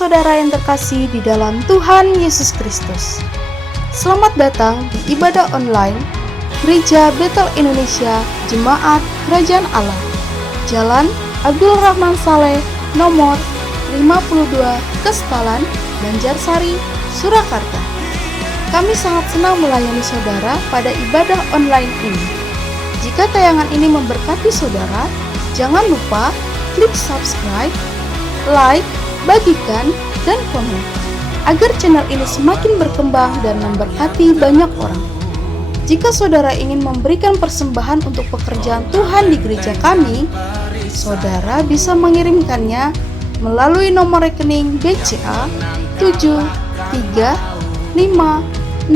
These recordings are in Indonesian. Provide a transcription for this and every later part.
saudara yang terkasih di dalam Tuhan Yesus Kristus. Selamat datang di ibadah online Gereja Betel Indonesia Jemaat Kerajaan Allah, Jalan Abdul Rahman Saleh, nomor 52, Kestalan, Banjarsari, Surakarta. Kami sangat senang melayani saudara pada ibadah online ini. Jika tayangan ini memberkati saudara, jangan lupa klik subscribe, like, bagikan, dan komen, agar channel ini semakin berkembang dan memberkati banyak orang. Jika saudara ingin memberikan persembahan untuk pekerjaan Tuhan di gereja kami, saudara bisa mengirimkannya melalui nomor rekening BCA 7350046229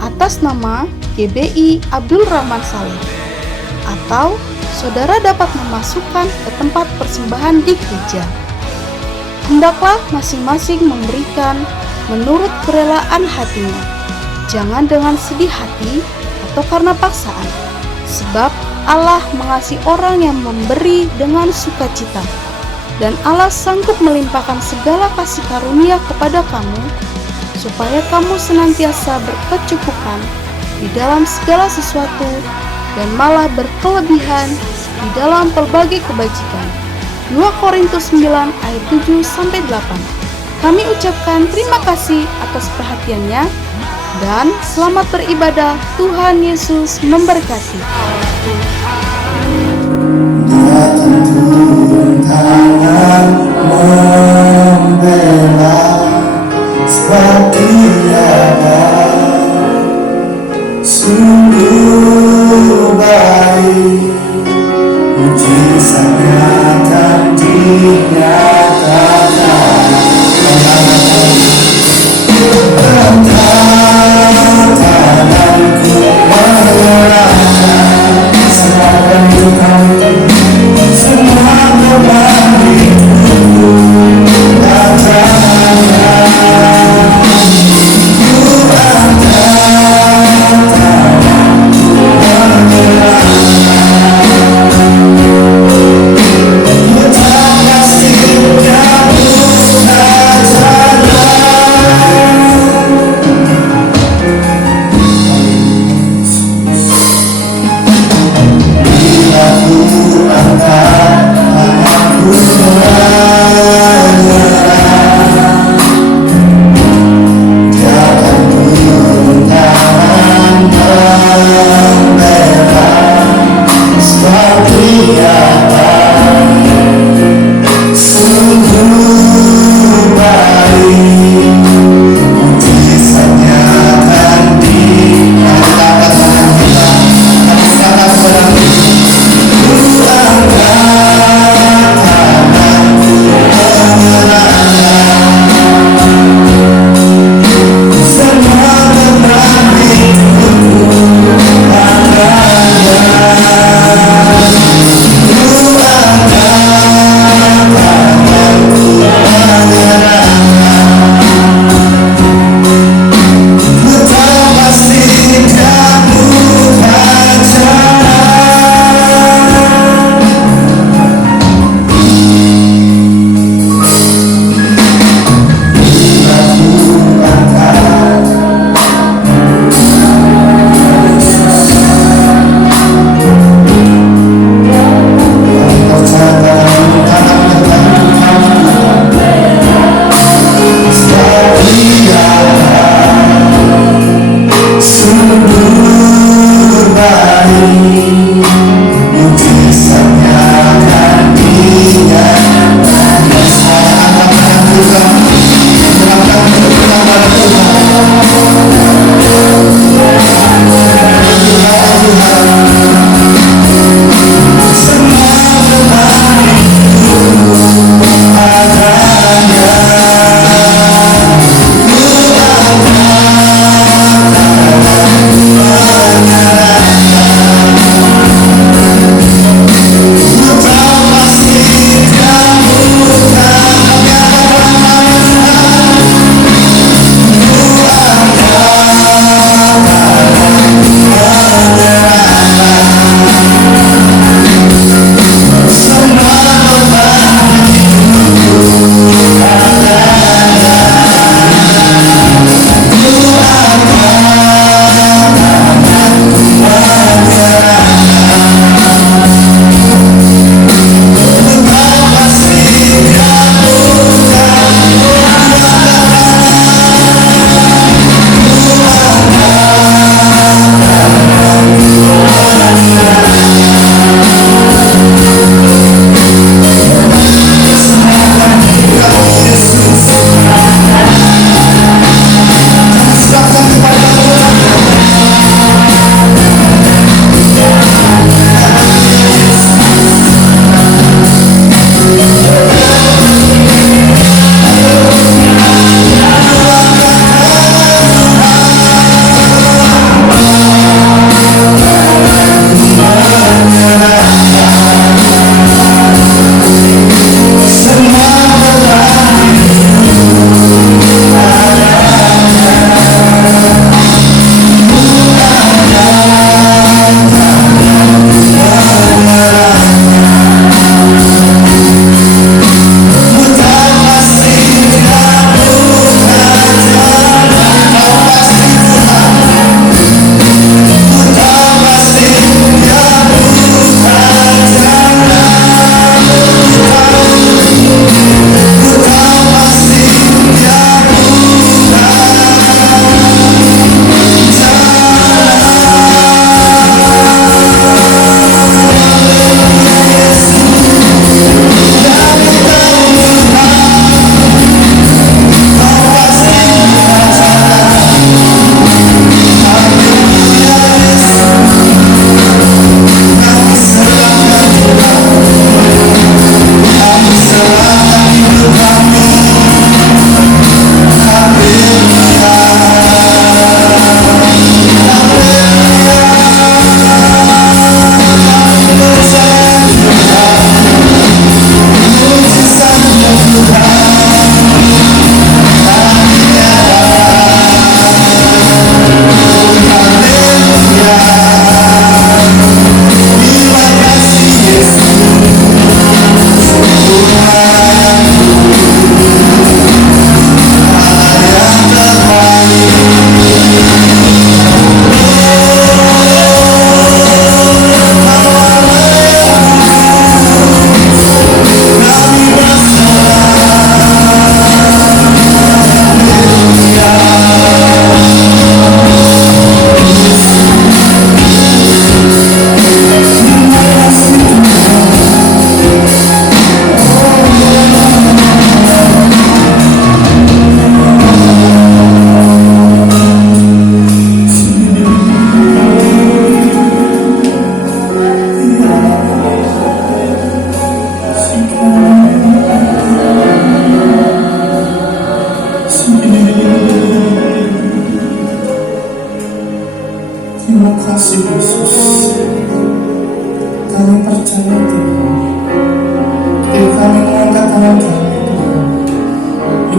atas nama GBI Abdul Rahman Saleh, atau saudara dapat memasukkan ke tempat persembahan di gereja. Hendaklah masing-masing memberikan menurut kerelaan hatinya, jangan dengan sedih hati atau karena paksaan, sebab Allah mengasihi orang yang memberi dengan sukacita, dan Allah sanggup melimpahkan segala kasih karunia kepada kamu, supaya kamu senantiasa berkecukupan di dalam segala sesuatu dan malah berkelebihan di dalam pelbagai kebajikan. 2 Korintus 9 ayat 7-8. Kami ucapkan terima kasih atas perhatiannya dan selamat beribadah. Tuhan Yesus memberkati. Dia tentu tangan membela, sebab tiada sungguh baik mujizatnya tak dinyatakan. Tanganku menyerahkan semua kehidupanku, semua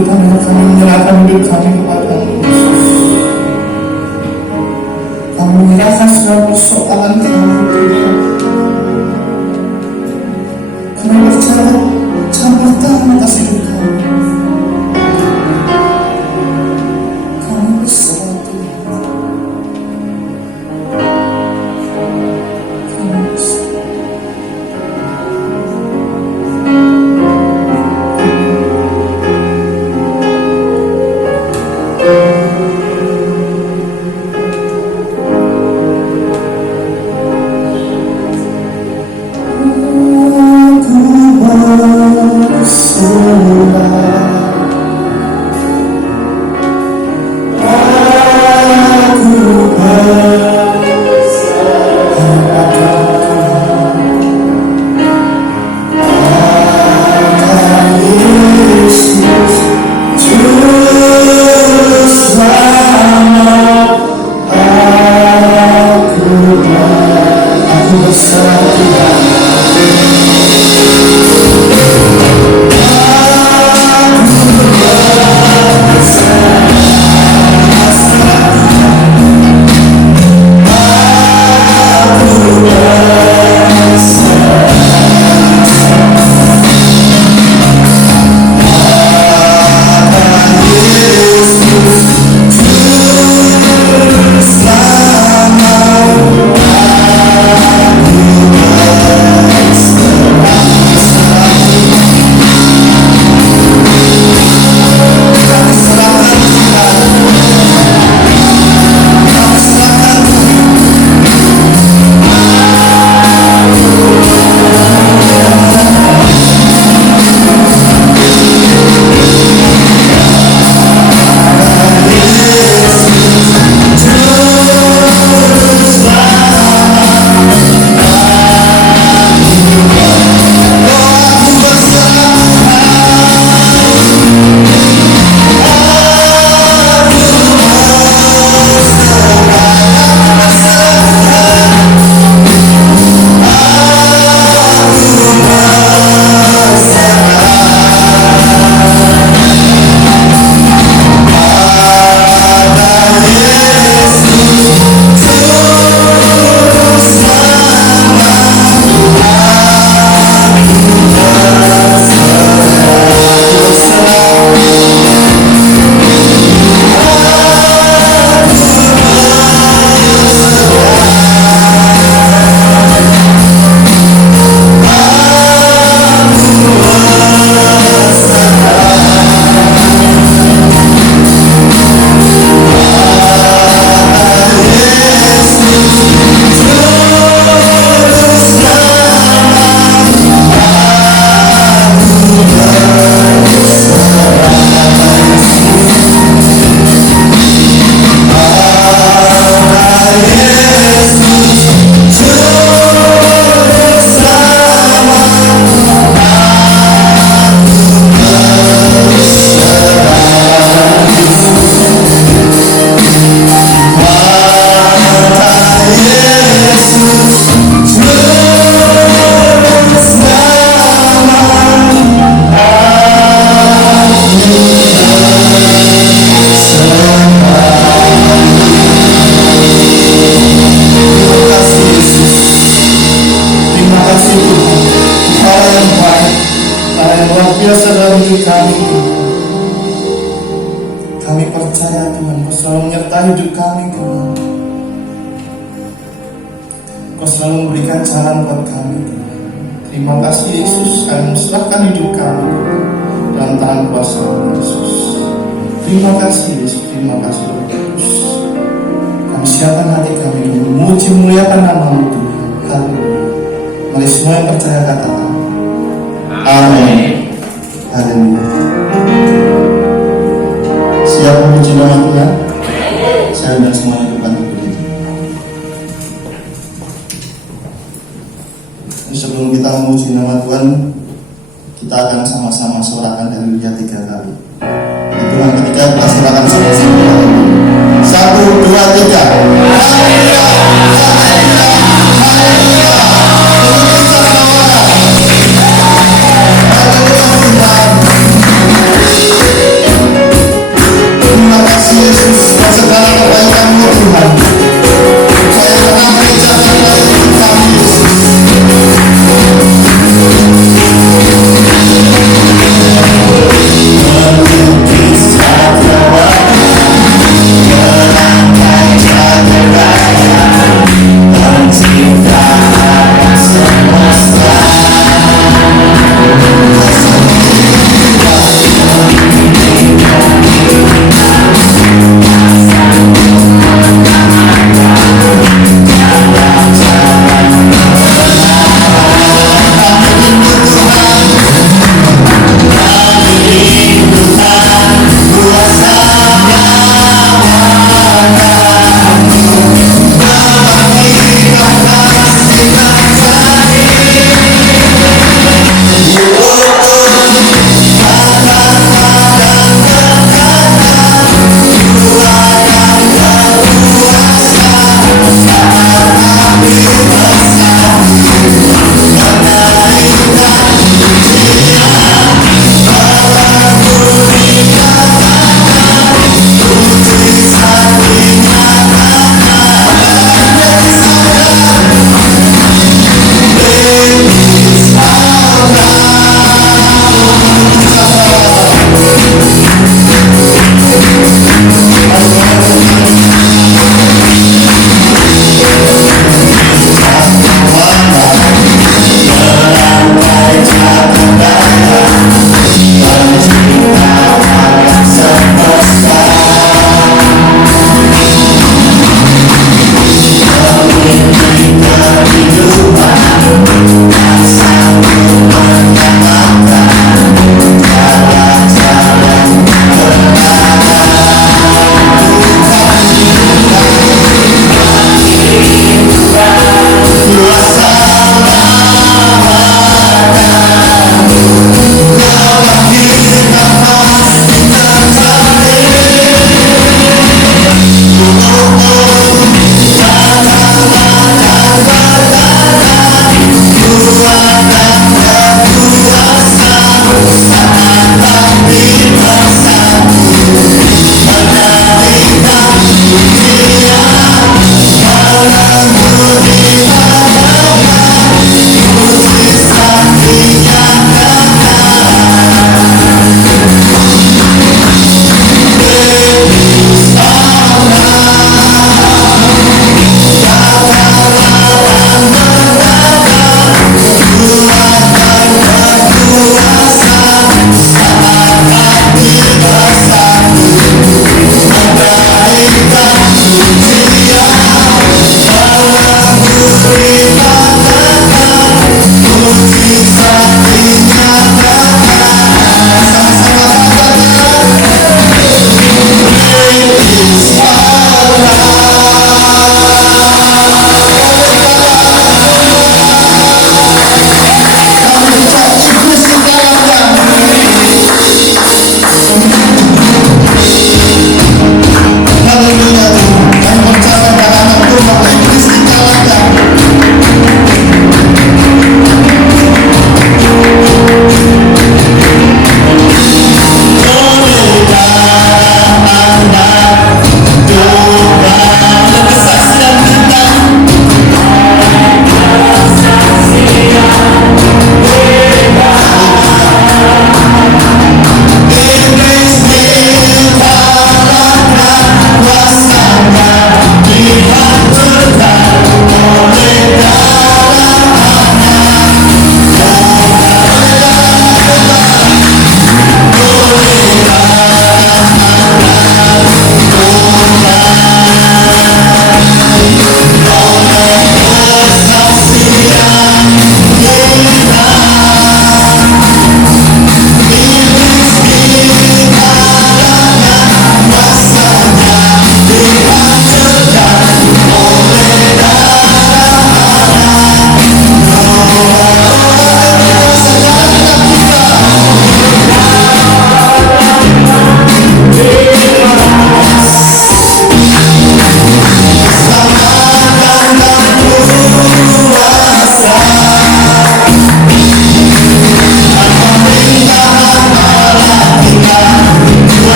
Tuhan, kami menyerahkan hidup kami kepada-Mu, Yesus. Kami menyerahkan segala persoalan kami, Tuhan. Kami percaya campur tangan atas hidup kami. Kami berserah, Tuhan. Kami berserah. Kami percaya Tuhan, Kau selalu menyertai hidup kami Tuhan. Kau selalu memberikan jalan buat kami Tuhan. Terima kasih Yesus, kami serahkan hidup kami dalam tangan kuasa Yesus. Terima kasih Yesus, terima kasih Roh Kudus. Kami siapkan hati kami untuk memuji muliakan nama-Mu Tuhan. Haleluya. Mari semua yang percaya katakan amin. Haleluya. Siap memuji nama Tuhan? Saya undang semuanya ke depan berdiri. Sebelum kita memuji nama Tuhan, kita akan sama-sama sorakan haleluya 3 kali. Itu yang ketiga kita sorakan sama-sama. 1, 2, 3. Haleluya, haleluya, haleluya. Haleluya Tuhan.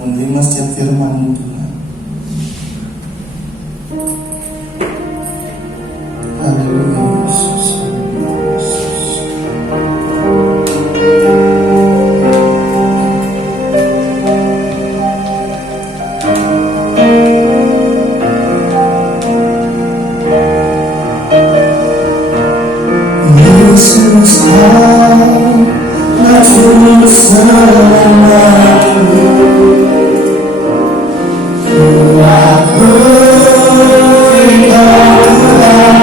menerima setiap firman-Mu Tuhan. Haleluya Yesus. Yesus Kau selamatku, aku Engkau Tuhan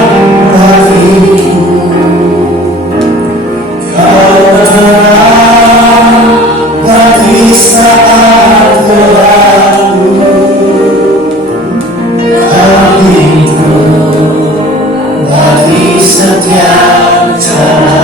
bagiku, Kau terang bagi saat gelapku, Kau pintu bagi setiap jalan.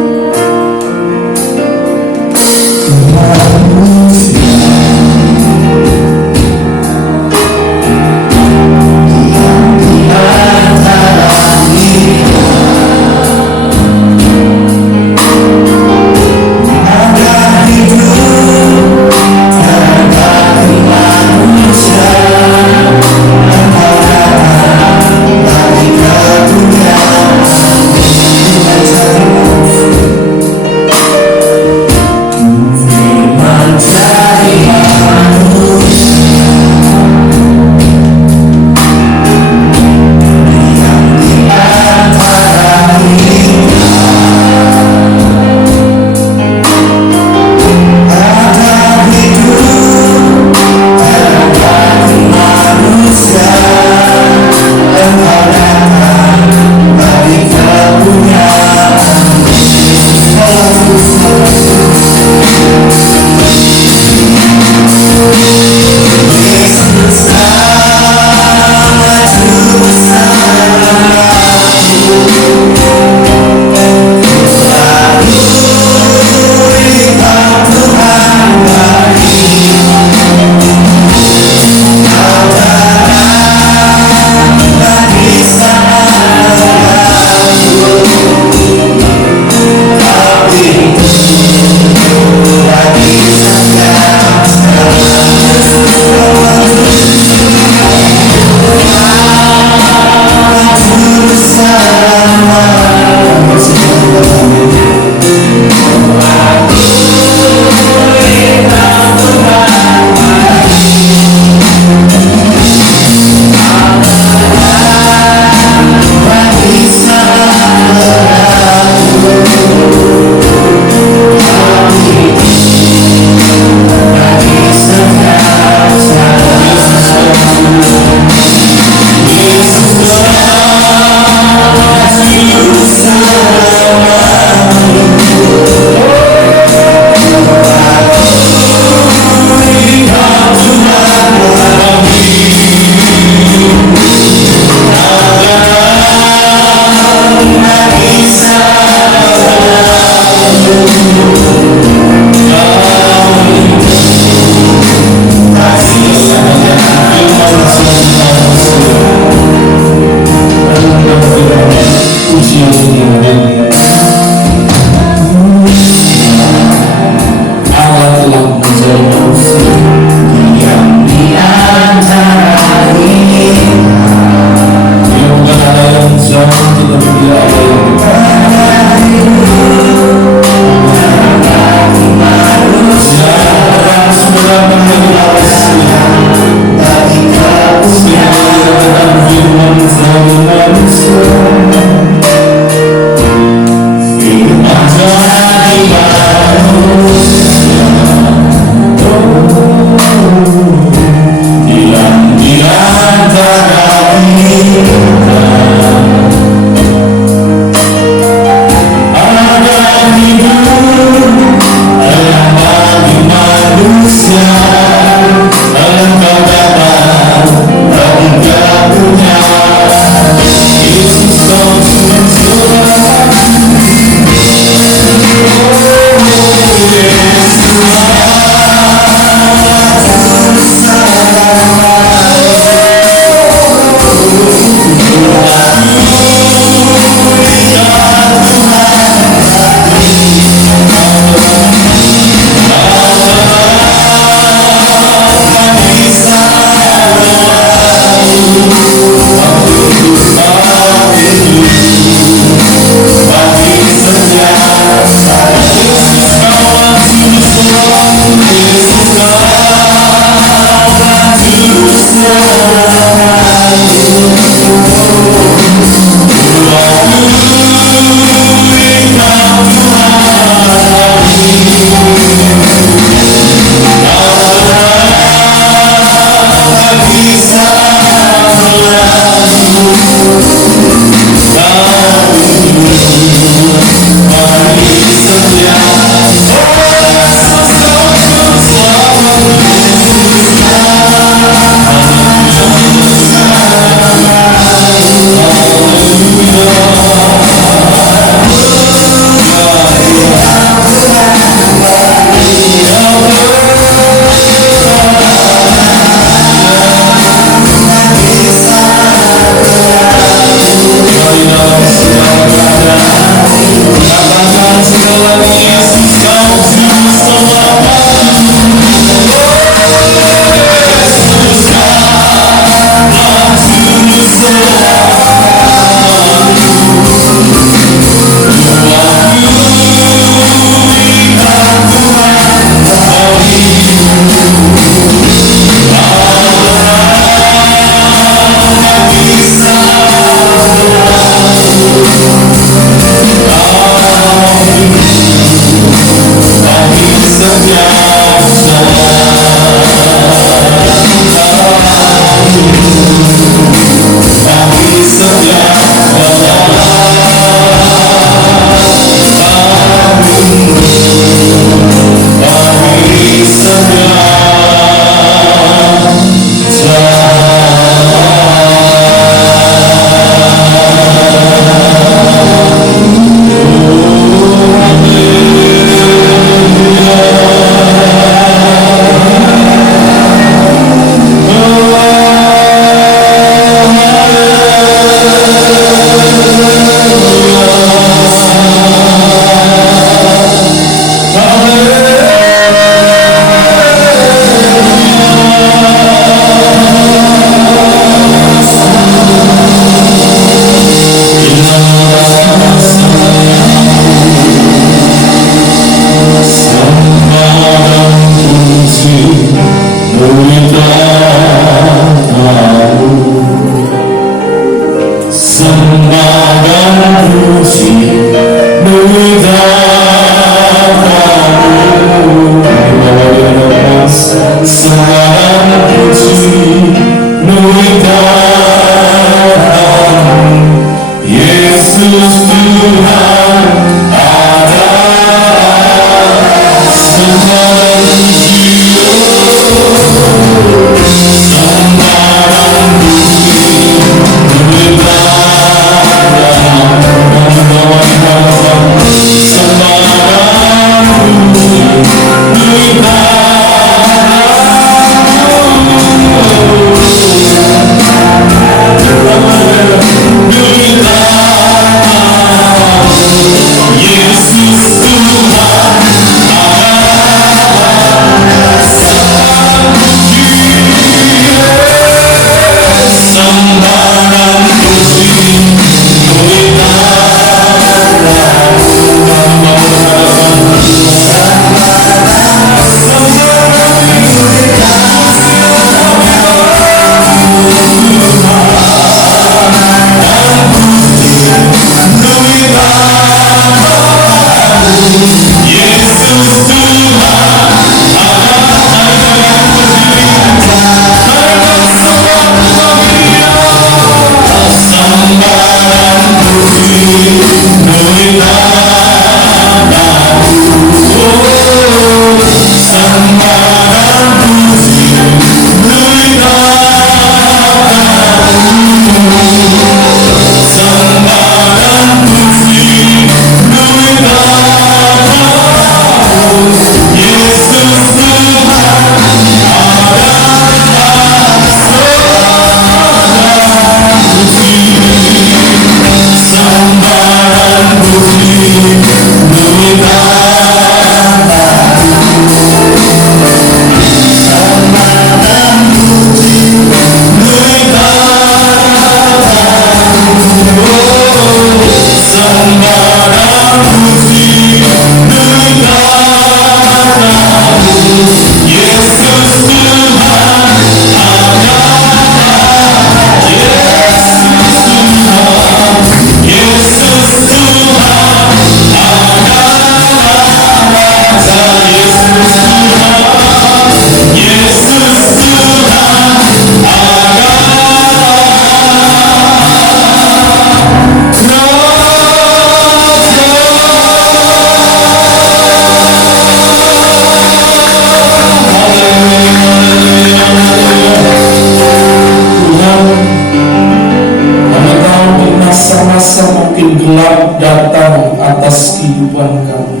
Datang atas kehidupan kami.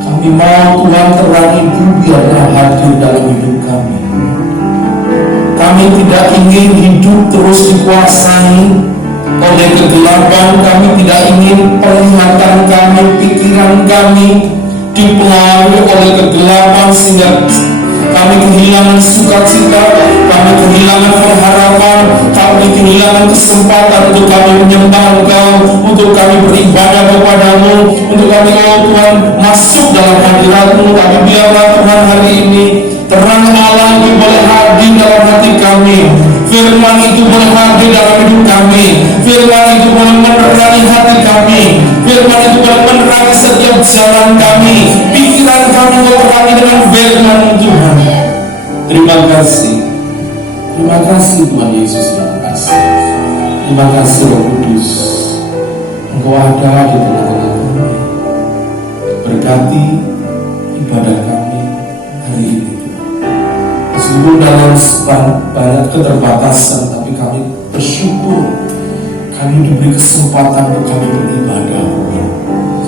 Kami mau Tuhan terang Ibu biarlah hadir dalam hidup kami. Kami tidak ingin hidup terus dikuasai oleh kegelapan. Kami tidak ingin penglihatan kami, pikiran kami dipengaruhi oleh kegelapan sehingga kami kehilangan sukacita, kami kehilangan pengharapan, kami kehilangan kesempatan untuk kami menyembah Engkau, untuk kami beribadah kepadamu, untuk kami Tuhan masuk dalam hadirat-Mu. Tapi biarlah Tuhan hari ini terang Allah itu boleh hadir dalam hati kami, firman itu boleh hadir dalam hidup kami, firman itu boleh menerangi hati kami, firman itu boleh menerangi setiap jalan kami, pikiran kami boleh terang dengan firman Tuhan. Terima kasih Tuhan Yesus, terima kasih Roh Kudus, Engkau ada di tengah-tengah kami. Berkati ibadah kami hari ini. Meskipun dalam banyak keterbatasan, tapi kami bersyukur kami diberi kesempatan untuk kami beribadah.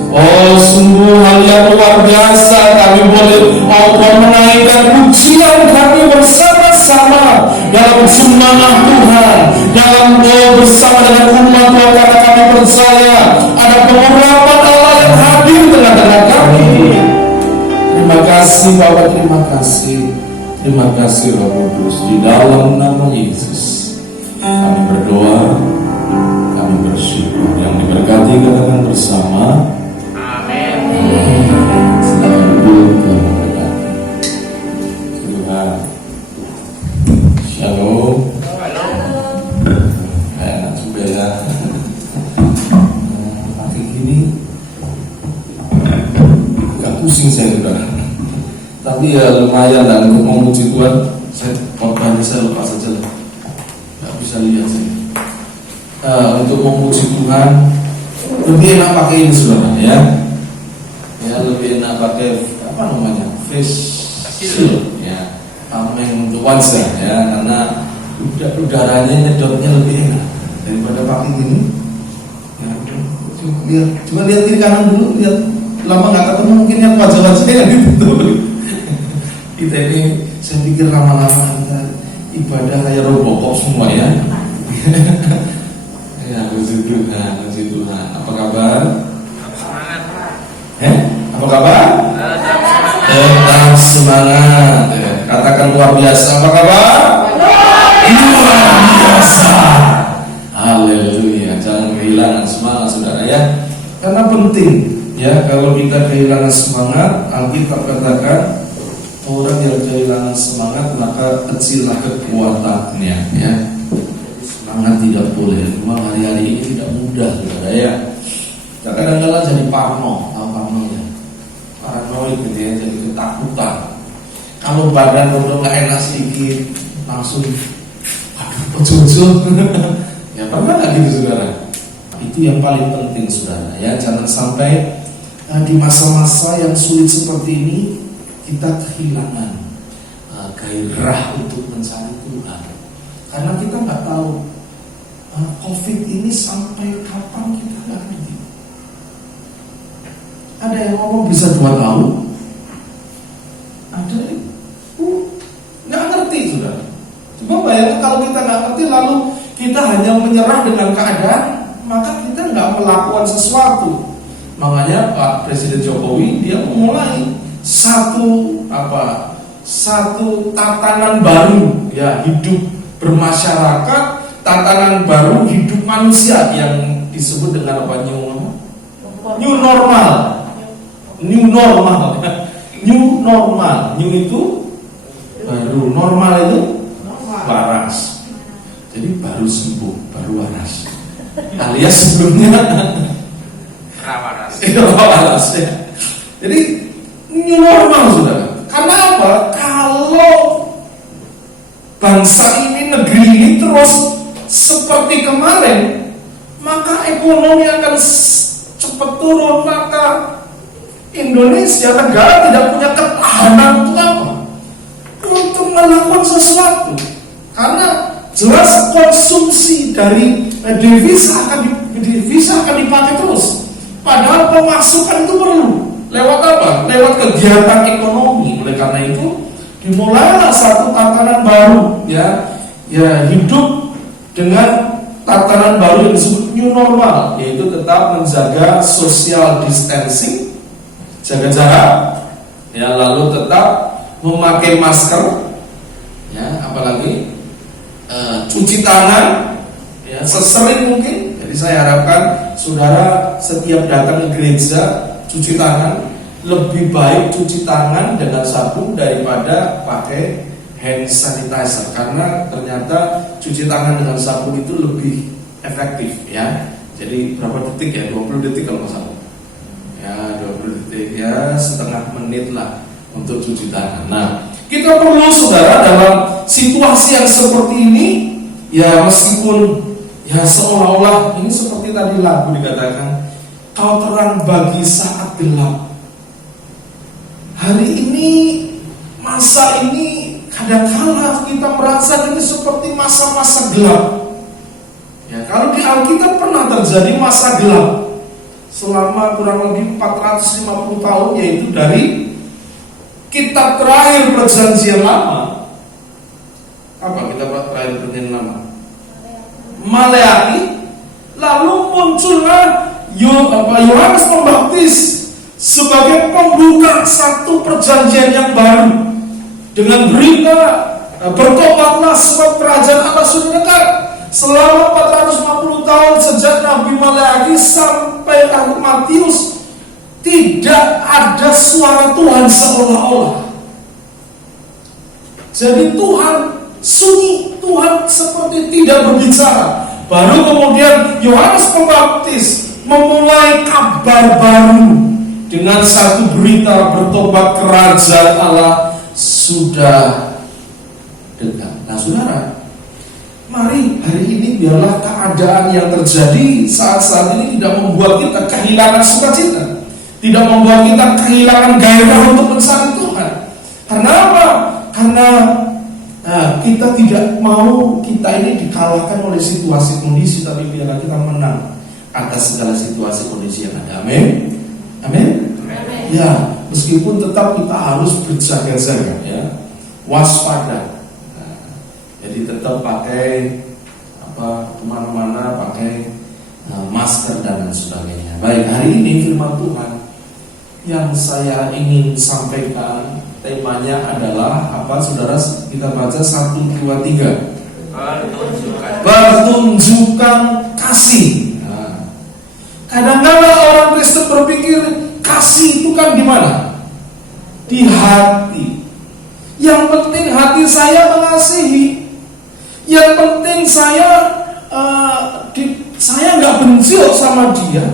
Oh, sungguh hal yang luar biasa. Kami boleh Tuhan menaikkan pujian kami bersama-sama dalam jemaat Tuhan, dalam bersama dengan umat Tuhan, karena kami percaya ada pengurapan Allah yang hadir tengah-tengah kami. Terima kasih Bapak, terima kasih. Terima kasih Roh Kudus. Di dalam nama Yesus kami berdoa, kami bersyukur. Yang diberkati katakan bersama amin. Selamat duduk, Tuhan memberkati. Tuhan Shalom. Enak juga ya pakai gini, agak pusing saya sudah. Tapi ya lumayan lah untuk memuji Tuhan. Korbannya saya lepas saja lah, nggak bisa lihat saya. Untuk memuji Tuhan lebih enak pakai ini saudara ya. Ya lebih enak pakai apa namanya, face shield ya, tameng untuk wajah ya, karena udaranya nyedotnya lebih enak daripada pakai gini. Ya, coba lihat kiri kanan dulu, lihat lama nggak ketemu mungkin yang wajah-wajahnya gitu. Kita ini saya pikir lama-lama kita ibadah kayak Robocop semua ya. Ya puji Tuhan, puji Tuhan. Apa kabar? Apa kabar? Tetap semangat. Katakan luar biasa. Apa kabar? Luar biasa. Haleluya. Jangan kehilangan semangat saudara ya. Karena penting ya, kalau kita kehilangan semangat, Alkitab katakan orang yang kehilangan semangat maka kecillah kekuatannya ya. Semangat tidak boleh. Memang hari-hari ini tidak mudah saudara ya. Kadang-kadang jadi parno, parno ya. Paranoid gitu ya, jadi ketakutan. Kalau badan udah nggak enak sedikit langsung aduh ya pernah nggak gitu saudara? Itu yang paling penting saudara ya. Jangan sampai di masa-masa yang sulit seperti ini kita kehilangan gairah untuk mencari Tuhan. Karena kita nggak tahu COVID ini sampai kapan kita nggak ngerti. Ada yang ngomong bisa 2 tahun, ada yang nggak ngerti saudara. Coba bayangkan kalau kita nggak ngerti lalu kita hanya menyerah dengan keadaan, maka kita nggak melakukan sesuatu. Makanya Pak Presiden Jokowi dia memulai satu tatanan baru ya, hidup bermasyarakat, tatanan baru hidup manusia yang disebut dengan apa? New normal. New itu baru, normal itu waras. Jadi baru sembuh, baru waras. Alias sebelumnya waras ya. Jadi new normal saudara. Karena apa? Kalau bangsa ini, negeri ini terus seperti kemarin, maka ekonomi akan cepat turun. Maka Indonesia, negara tidak punya ketahanan untuk apa? Untuk melakukan sesuatu. Karena jelas konsumsi dari devisa akan dipakai terus. Padahal pemasukan itu perlu. Lewat apa? Lewat kegiatan ekonomi. Oleh karena itu dimulailah satu tatanan baru ya hidup dengan tatanan baru yang disebut new normal, yaitu tetap menjaga social distancing, jaga jarak ya, lalu tetap memakai masker ya, apalagi cuci tangan ya, sesering mungkin. Jadi saya harapkan saudara setiap datang ke gereja cuci tangan. Lebih baik cuci tangan dengan sabun daripada pakai hand sanitizer, karena ternyata cuci tangan dengan sabun itu lebih efektif ya. Jadi berapa detik ya? 20 detik kalau nggak salah ya, 20 detik ya, setengah menit lah untuk cuci tangan. Nah, kita perlu saudara dalam situasi yang seperti ini ya, meskipun ya seolah-olah ini seperti tadi lagu dikatakan, kau terang bagi saat gelap. Hari ini, masa ini, kadang-kadang kita merasa ini seperti masa-masa gelap. Ya, kalau di Alkitab pernah terjadi masa gelap selama kurang lebih 450 tahun, yaitu dari kitab terakhir Perjanjian Lama. Apa kitab terakhir Perjanjian Lama? Maleakhi. Lalu muncullah Yohanes Pembaptis sebagai pembuka satu perjanjian yang baru dengan berita bertobatlah sebab kerajaan Allah sudah dekat. Selama 450 tahun sejak Nabi Maleakhi sampai Matius tidak ada suara Tuhan seolah-olah. Jadi Tuhan sunyi, Tuhan seperti tidak berbicara. Baru kemudian Yohanes Pembaptis memulai kabar baru dengan satu berita bertobat, kerajaan Allah sudah dekat. Nah saudara, mari hari ini biarlah keadaan yang terjadi saat-saat ini tidak membuat kita kehilangan sukacita, tidak membuat kita kehilangan gairah untuk mencari Tuhan. Karena apa? Karena kita tidak mau kita ini dikalahkan oleh situasi kondisi, tapi biarlah kita menang atas segala situasi kondisi yang ada. Amin. Amin. Ya, meskipun tetap kita harus berjaga-jaga, ya, waspada. Nah, jadi tetap pakai kemana-mana pakai masker dan lain sebagainya. Baik, hari ini firman Tuhan yang saya ingin sampaikan temanya adalah apa, saudara? Kita baca 1, 2, 3. Pertunjukan kasih. Nah, kadang-kadang orang Kristen berpikir kasih itu kan di mana? Di hati. Yang penting hati saya mengasihi. Yang penting saya nggak benci sama dia.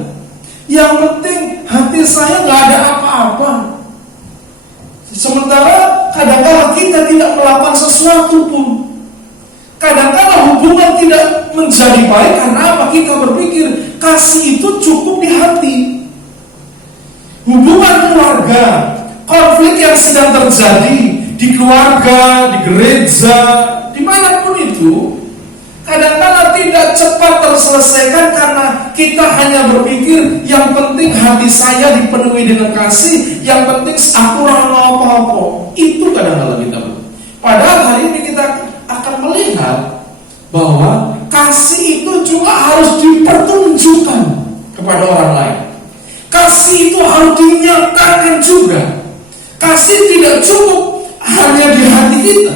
Yang penting hati saya nggak ada apa-apa. Sementara kadang-kadang kita tidak melakukan sesuatu pun. Kadang-kadang hubungan tidak menjadi baik karena apa? Kita berpikir kasih itu cukup di hati. Hubungan keluarga, konflik yang sedang terjadi di keluarga, di gereja, dimanapun itu, kadang-kadang tidak cepat terselesaikan karena kita hanya berpikir yang penting hati saya dipenuhi dengan kasih, yang penting aku ora apa-apa. Itu kadang-kadang kita. Padahal hari ini kita akan melihat bahwa kasih itu juga harus dipertunjukkan kepada orang lain. Kasih itu harus dinyatakan juga. Kasih tidak cukup hanya di hati kita.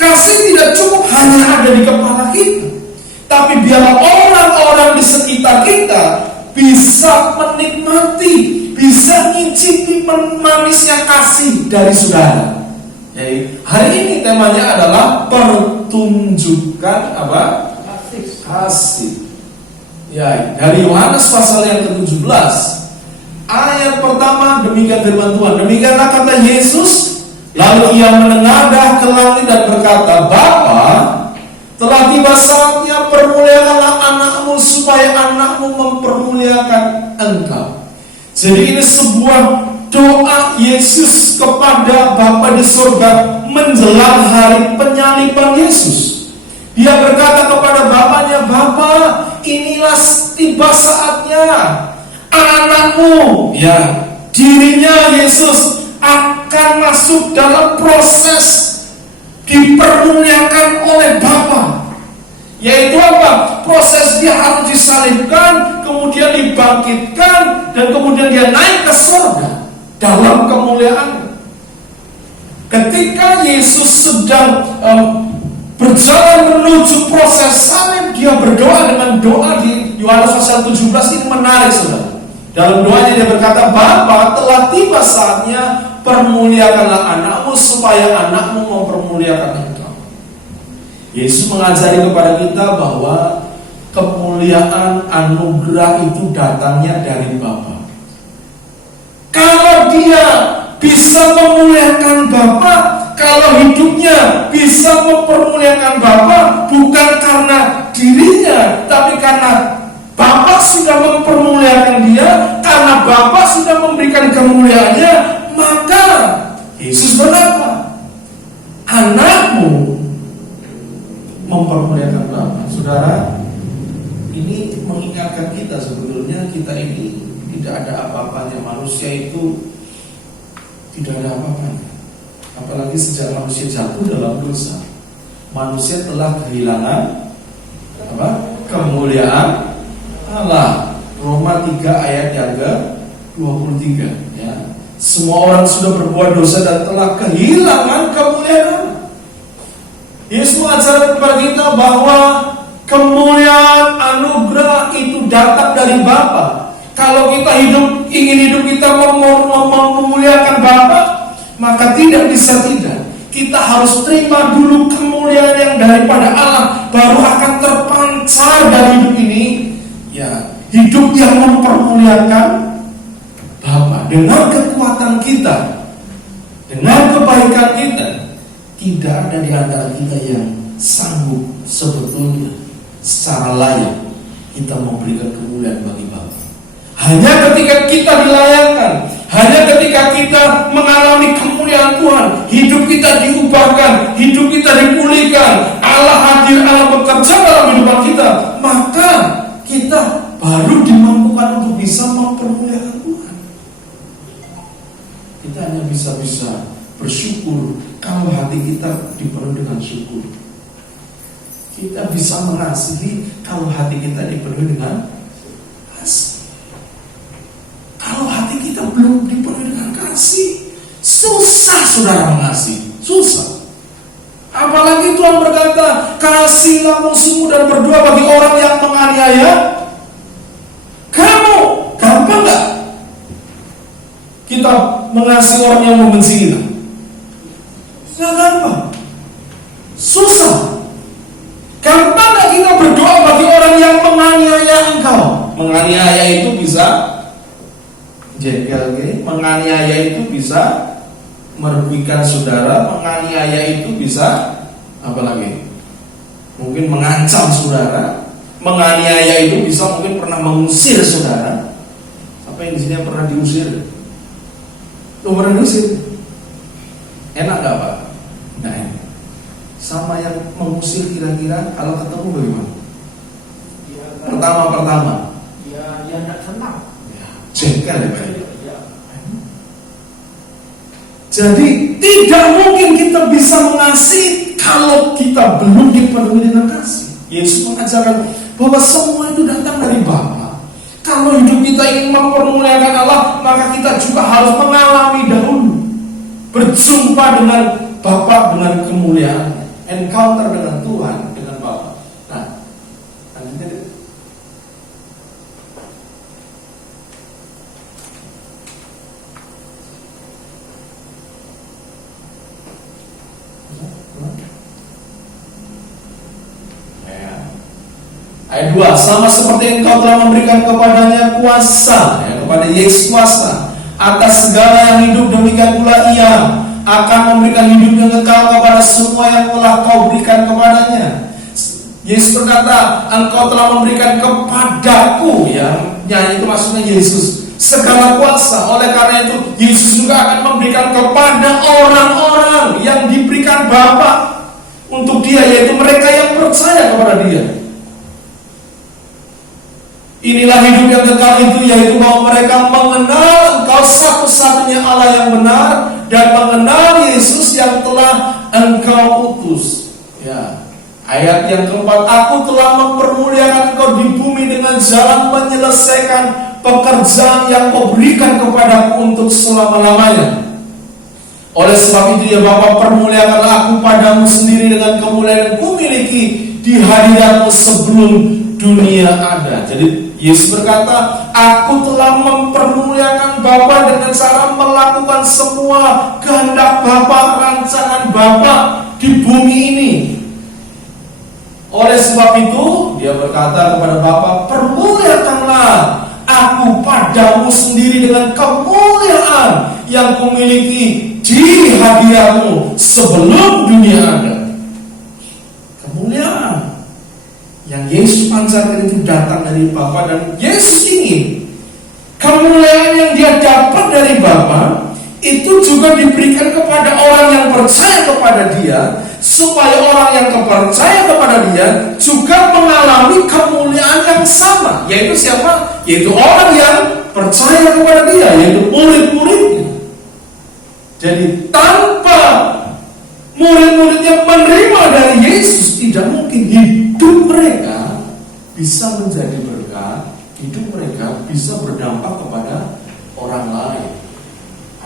Kasih tidak cukup hanya ada di kepala kita. Tapi biarlah orang-orang di sekitar kita bisa menikmati, bisa mencicipi manisnya kasih dari saudara. Jadi hari ini temanya adalah pertunjukan apa? Kasih. Ya, dari Yohanes pasal yang ke-17 ayat pertama, demikian firman Tuhan. Demikianlah kata Yesus, lalu ia menengadah ke langit dan berkata, Bapa, telah tiba saatnya, permuliakanlah anakmu supaya anakmu mempermuliakan engkau. Jadi ini sebuah doa Yesus kepada Bapa di surga menjelang hari penyaliban Yesus. Dia berkata kepada Bapaknya, Bapa, inilah tiba saatnya anakmu, ya, dirinya Yesus akan masuk dalam proses dipermuliakan oleh Bapa. Yaitu apa? Proses dia harus disalibkan, kemudian dibangkitkan, dan kemudian dia naik ke surga dalam kemuliaan. Ketika Yesus sedang berjalan menuju proses salib, dia berdoa dengan doa di Yohanes pasal 17 ini menarik, saudara. Dalam doanya dia berkata, Bapa, telah tiba saatnya, permuliakanlah anakmu supaya anakmu mempermuliakan engkau. Yesus mengajari kepada kita bahwa kemuliaan anugerah itu datangnya dari Bapa. Kalau dia bisa memuliakan Bapa, kalau hidupnya bisa mempermuliakan Bapa, bukan karena dirinya, tapi karena Bapa sudah mempermuliakan dia, karena Bapa sudah memberikan kemuliaannya, maka Yesus berkata, anakmu mempermuliakan Bapa. Saudara, ini mengingatkan kita sebetulnya kita ini tidak ada apa-apanya. Manusia itu tidak ada apa-apanya. Apalagi sejak manusia jatuh dalam dosa, manusia telah kehilangan apa? Kemuliaan Allah. Roma 3 ayat yang ke-23, ya. Semua orang sudah berbuat dosa dan telah kehilangan kemuliaan Allah. Yesus mengajarkan kepada kita bahwa kemuliaan anugerah itu datang dari Bapa. Kalau kita ingin hidup kita memuliakan Bapa, maka tidak bisa tidak. Kita harus terima dulu kemuliaan yang daripada Allah, baru akan terpancar dari hidup ini, ya, hidup yang mempermuliakan Bapa. Dengan kekuatan kita, dengan kebaikan kita, tidak ada di antara kita yang sanggup sebetulnya secara layak kita memberikan kemuliaan bagi Bapa. Hanya ketika kita dilayakkan, hanya ketika kita mengalami kemuliaan Tuhan, hidup kita diubahkan, hidup kita dipulihkan, Allah hadir, Allah bekerja dalam kehidupan kita, maka kita baru dimampukan untuk bisa mempermuliakan Tuhan. Kita hanya bisa bersyukur kalau hati kita dipenuhi dengan syukur. Kita bisa mengasihi kalau hati kita dipenuhi dengan kasih. Kalau hati kita belum dipenuhi dengan kasih, susah saudara mengasihi. Susah. Apalagi Tuhan berkata, kasihilah musuhmu dan berdoa bagi orang yang menganiaya kamu. Gampang gak kita mengasihi orang yang membenci kita? Tidak gampang. Susah. Gampang gak kita berdoa bagi orang yang menganiaya engkau? Menganiaya itu bisa jengkel, menganiaya itu bisa merugikan saudara, menganiaya itu bisa apa lagi? Mungkin mengancam saudara, menganiaya itu bisa mungkin pernah mengusir saudara. Apa yang di sini pernah diusir? Lo pernah diusir? Enak gak Pak? Nah, enak. Sama yang mengusir kira-kira kalau ketemu bagaimana? Pertama-pertama Ya tidak senang. jengkel ya Pak. Jadi tidak mungkin kita bisa mengasihi kalau kita belum dipenuhi dengan kasih. Yesus mengajarkan bahwa semua itu datang dari Bapa. Kalau hidup kita ingin mempermuliakan Allah, maka kita juga harus mengalami dahulu berjumpa dengan Bapa, dengan kemuliaan, encounter dengan Tuhan, dengan Bapa. Nah, lanjutnya. Ayat 2, sama seperti engkau telah memberikan kepadanya kuasa, kepada Yesus kuasa atas segala yang hidup, demikian pula Ia akan memberikan hidup yang kekal kepada semua yang telah kau berikan kepadanya. Yesus berkata, engkau telah memberikan kepadaku, itu maksudnya Yesus, segala kuasa. Oleh karena itu Yesus juga akan memberikan kepada orang-orang yang diberikan Bapa untuk Dia, yaitu mereka yang percaya kepada Dia. Inilah hidup yang kekal itu, yaitu bahwa mereka mengenal Engkau satu-satunya Allah yang benar, dan mengenal Yesus yang telah Engkau utus. Ayat yang keempat, aku telah mempermuliakan Engkau di bumi dengan jalan menyelesaikan pekerjaan yang Kau berikan kepadaku untuk selama-lamanya. Oleh sebab itu ya Bapa, permuliakanlah aku padamu sendiri dengan kemuliaan yang kumiliki di hadiratmu sebelum dunia ada. Jadi Yesus berkata, aku telah mempermuliakan Bapa dengan cara melakukan semua kehendak Bapa, rancangan Bapa di bumi ini. Oleh sebab itu, dia berkata kepada Bapa, permuliakanlah aku padamu sendiri dengan kemuliaan yang kumiliki di hadiratmu sebelum dunia ada. Kemuliaan yang Yesus pancarkan itu datang dari Bapa, dan Yesus ingin kemuliaan yang dia dapat dari Bapa itu juga diberikan kepada orang yang percaya kepada Dia, supaya orang yang percaya kepada Dia juga mengalami kemuliaan yang sama. Yaitu siapa? Yaitu orang yang percaya kepada Dia, yaitu murid-muridnya. Jadi tanpa murid-muridnya menerima dari Yesus, tidak mungkin hidup mereka bisa menjadi berkat, hidup mereka bisa berdampak kepada orang lain.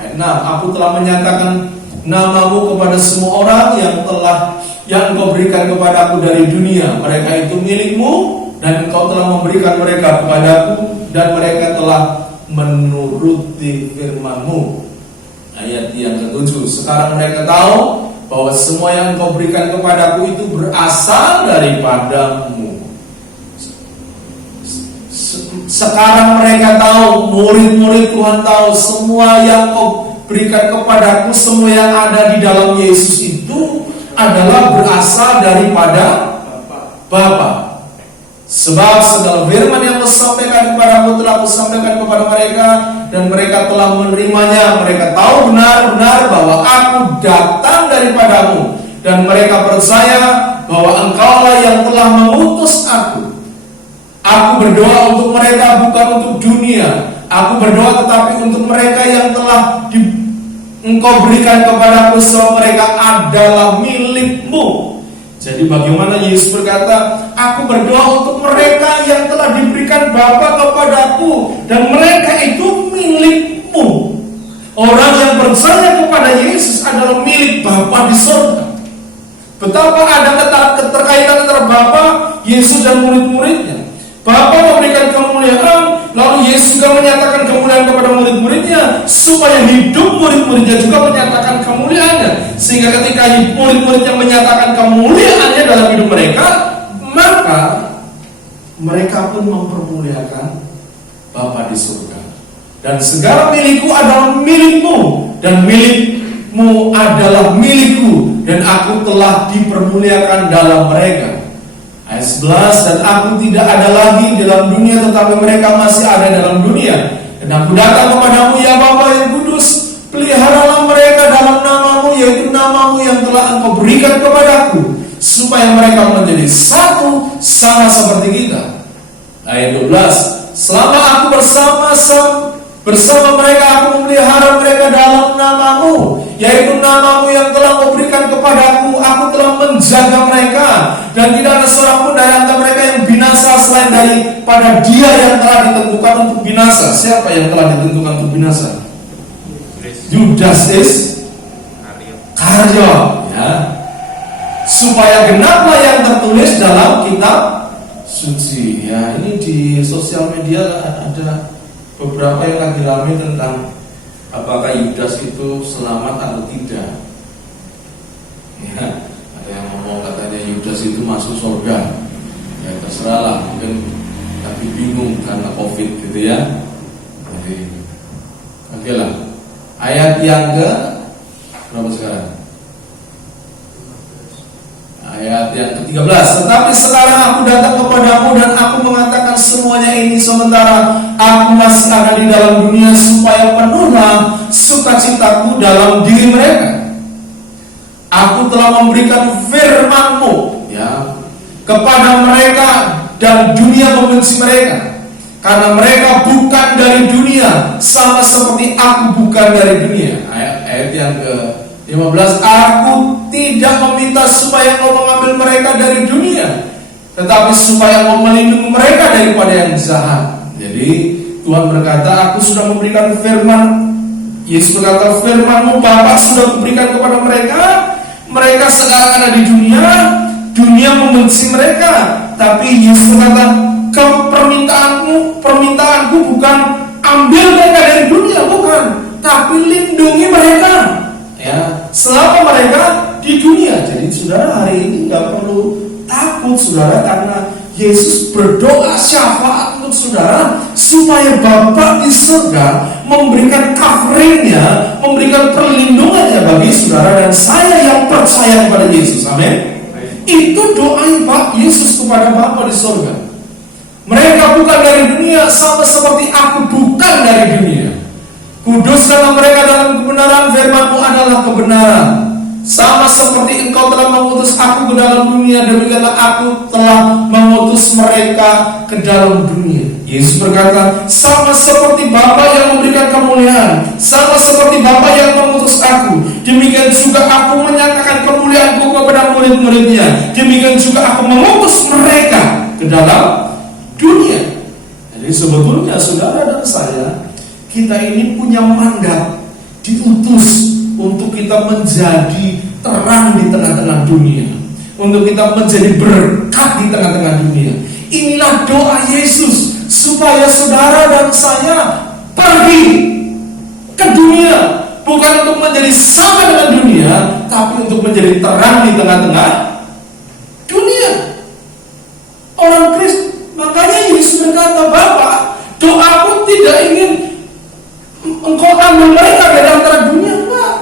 Ayat 6, aku telah menyatakan namamu kepada semua orang yang Engkau berikan kepadaku dari dunia. Mereka itu milikmu, dan Engkau telah memberikan mereka kepadaku, dan mereka telah menuruti firman-Mu. Ayat yang ke-7, sekarang mereka tahu bahwa semua yang Engkau berikan kepadaku itu berasal daripada-Mu. Sekarang mereka tahu, murid-murid Tuhan tahu, semua yang Kau berikan kepadaku, semua yang ada di dalam Yesus itu adalah berasal daripada Bapa. Sebab segala firman yang Kau sampaikan kepadaku telah Kau sampaikan kepada mereka, dan mereka telah menerimanya. Mereka tahu benar-benar bahwa aku datang daripadamu, dan mereka percaya bahwa Engkaulah yang telah mengutus aku. Aku berdoa untuk mereka, bukan untuk dunia. Aku berdoa tetapi untuk mereka yang telah Engkau berikan kepadaku sebab mereka adalah milikmu. Jadi bagaimana Yesus berkata, aku berdoa untuk mereka yang telah diberikan Bapa kepadaku, dan mereka itu milikmu. Orang yang percaya kepada Yesus adalah milik Bapa di surga. Betapa ada keterkaitan antara Bapa, Yesus dan murid-muridnya. Bapa memberikan kemuliaan, lalu Yesus juga menyatakan kemuliaan kepada murid-muridnya, supaya hidup murid-muridnya juga menyatakan kemuliaannya. Sehingga ketika murid-muridnya menyatakan kemuliaannya dalam hidup mereka, maka mereka pun mempermuliakan Bapa di surga. Dan segala milikku adalah milikmu, dan milikmu adalah milikku, dan aku telah dipermuliakan dalam mereka. Ayat 11, dan aku tidak ada lagi dalam dunia, tetapi mereka masih ada dalam dunia. Dan aku datang kepadamu ya Bapa yang kudus, peliharalah mereka dalam namamu, yaitu namamu yang telah engkau berikan kepadaku, supaya mereka menjadi satu sama seperti kita. Ayat 12, selama aku bersama mereka, aku memelihara mereka dalam namamu, yaitu namamu yang telah kau berikan kepadaku. Aku telah menjaga mereka, dan tidak ada seorang pun dari antara mereka yang binasa selain daripada dia yang telah ditentukan untuk binasa. Siapa yang telah ditentukan untuk binasa? Yudas Iskariot, ya. Supaya genaplah yang tertulis dalam kitab suci. Ya, ini di sosial media ada beberapa yang lagi ramai tentang apakah Yudas itu selamat atau tidak. Ya, ada yang ngomong katanya Yudas itu masuk surga. Ya terserahlah, mungkin tapi bingung karena COVID gitu ya. Jadi oke lah. Ayat yang ke berapa sekarang? Ayat yang ke-13. Tetapi sekarang aku datang kepadamu, dan aku mengatakan semuanya ini sementara aku masih ada di dalam dunia, supaya penuhlah sukacitaku dalam diri mereka. Aku telah memberikan firman-Mu, ya, kepada mereka, dan dunia membenci mereka, karena mereka bukan dari dunia, sama seperti aku bukan dari dunia. Ayat yang ke-15, aku tidak meminta supaya kau mengambil mereka dari dunia, tetapi supaya kau melindungi mereka daripada yang jahat. Jadi Tuhan berkata, aku sudah memberikan firman. Yesus berkata, firman-Mu Bapa sudah memberikan kepada mereka. Mereka sekarang ada di dunia, dunia membenci mereka. Tapi Yesus berkata, permintaanku bukan ambil mereka dari dunia, bukan, tapi lindungi mereka, ya, selama mereka di dunia. Jadi saudara hari ini nggak perlu takut saudara, karena Yesus berdoa syafaat untuk saudara, supaya Bapa di surga memberikan coveringnya, memberikan perlindungannya bagi saudara dan saya yang percaya kepada Yesus. Amin. Itu doa Pak Yesus kepada Bapa di surga. Mereka bukan dari dunia, sama seperti aku bukan dari dunia. Kuduskanlah mereka dalam kebenaran, firman-Mu adalah kebenaran. Sama seperti Engkau telah mengutus aku ke dalam dunia, demikianlah aku telah mengutus mereka ke dalam dunia. Yesus berkata, sama seperti Bapa yang memberikan kemuliaan, sama seperti Bapa yang mengutus aku, demikian juga aku menyatakan kemuliaanku kepada murid-muridnya. Demikian juga aku mengutus mereka ke dalam dunia. Jadi sebetulnya saudara dan saya, kita ini punya mandat, diutus untuk kita menjadi terang di tengah-tengah dunia, untuk kita menjadi berkat di tengah-tengah dunia. Inilah doa Yesus, supaya saudara dan saya pergi ke dunia, bukan untuk menjadi sama dengan dunia, tapi untuk menjadi terang di tengah-tengah dunia. Orang Kristen, makanya Yesus berkata, Bapa, doaku tidak ingin Engkau ambil mereka dari antara dunia, Pak,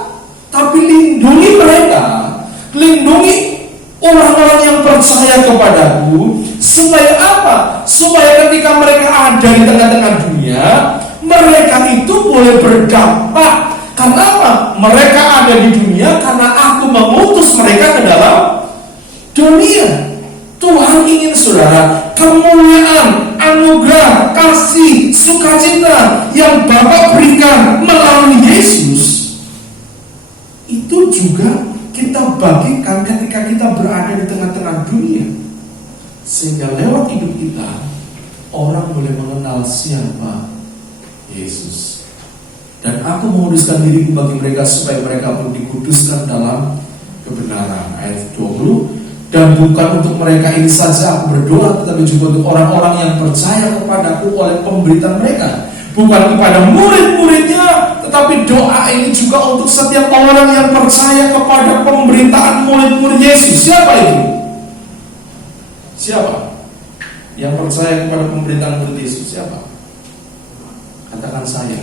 tapi lindungi mereka, lindungi orang-orang yang percaya kepadaku. Supaya apa? Supaya ketika mereka ada di tengah-tengah dunia, mereka itu boleh berdampak. Karena apa? Mereka ada di dunia karena aku mengutus mereka ke dalam dunia. Tuhan ingin saudara, kemuliaan, anugerah, kasih, sukacita yang Bapa berikan melalui Yesus juga kita bagikan ketika kita berada di tengah-tengah dunia, sehingga lewat hidup kita orang boleh mengenal siapa Yesus. Dan aku menguduskan diriku bagi mereka supaya mereka pun dikuduskan dalam kebenaran. Ayat 20. Dan bukan untuk mereka ini saja aku berdoa, tetapi juga untuk orang-orang yang percaya kepadaku oleh pemberitaan mereka. Bukan kepada murid-muridnya, tetapi doa ini juga untuk setiap orang yang percaya kepada pemberitaan murid-murid Yesus. Siapa itu? Siapa yang percaya kepada pemberitaan murid Yesus? Siapa? Katakan saya.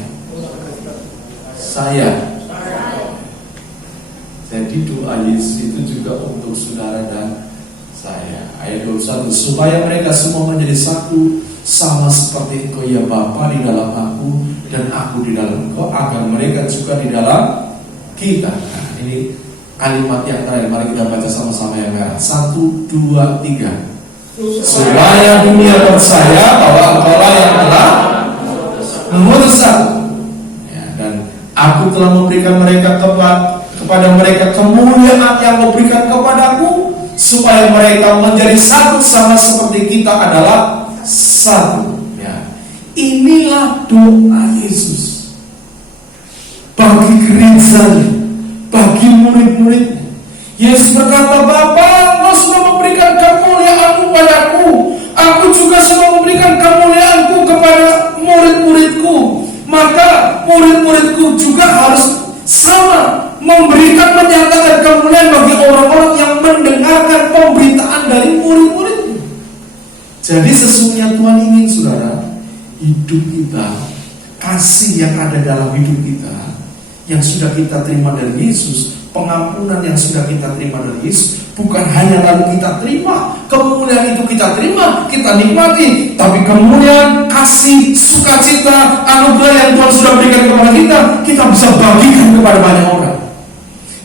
Jadi doa Yesus itu juga untuk saudara dan saya. Ayat 21. Supaya mereka semua menjadi satu, sama seperti Engkau ya Bapa di dalam aku dan aku di dalam Engkau, agar mereka juga di dalam kita. Nah, ini kalimat yang terakhir. Mari kita baca sama-sama yang merah. 1, 2, 3. Supaya dunia percaya bahwa Engkaulah yang telah mengutus aku, ya, dan aku telah memberikan mereka kepada mereka kemuliaan yang Kau berikan kepadaku, supaya mereka menjadi satu sama seperti kita adalah satu. Ya. Inilah doa Yesus bagi gerejanya, bagi murid-muridnya. Yesus berkata, Bapa, Engkau sudah memberikan kemuliaan-Mu padaku, aku juga sudah memberikan kemuliaan-Ku kepada murid-muridku. Maka murid-muridku juga harus sama memberikan, menyatakan kemuliaan bagi orang-orang yang mendengarkan pemberitaan dari murid-muridnya. Jadi sesungguhnya Tuhan ingin saudara, hidup kita, kasih yang ada dalam hidup kita, yang sudah kita terima dari Yesus, pengampunan yang sudah kita terima dari Yesus, bukan hanya lalu kita terima, kemuliaan itu kita terima, kita nikmati, tapi kemuliaan, kasih, sukacita, anugerah yang Tuhan sudah berikan kepada kita bisa bagikan kepada banyak orang.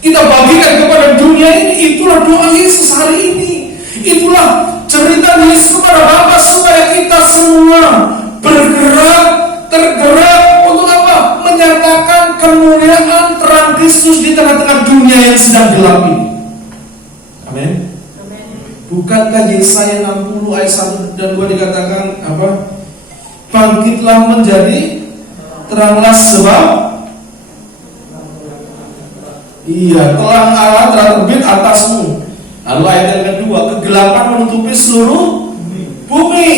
Kita bagikan kepada dunia ini. Itulah doa Yesus hari ini. Itulah cerita Yesus kepada Bapa, supaya kita semua tergerak untuk apa? Menyatakan kemuliaan terang Kristus di tengah-tengah dunia yang sedang gelap ini. Amin. Bukankah Yesaya 60 ayat 1 dan 2 dikatakan apa? Bangkitlah menjadi teranglah sebab terang Allah telah terbit atasmu. Lalu ayat yang kedua, kegelapan menutupi seluruh bumi.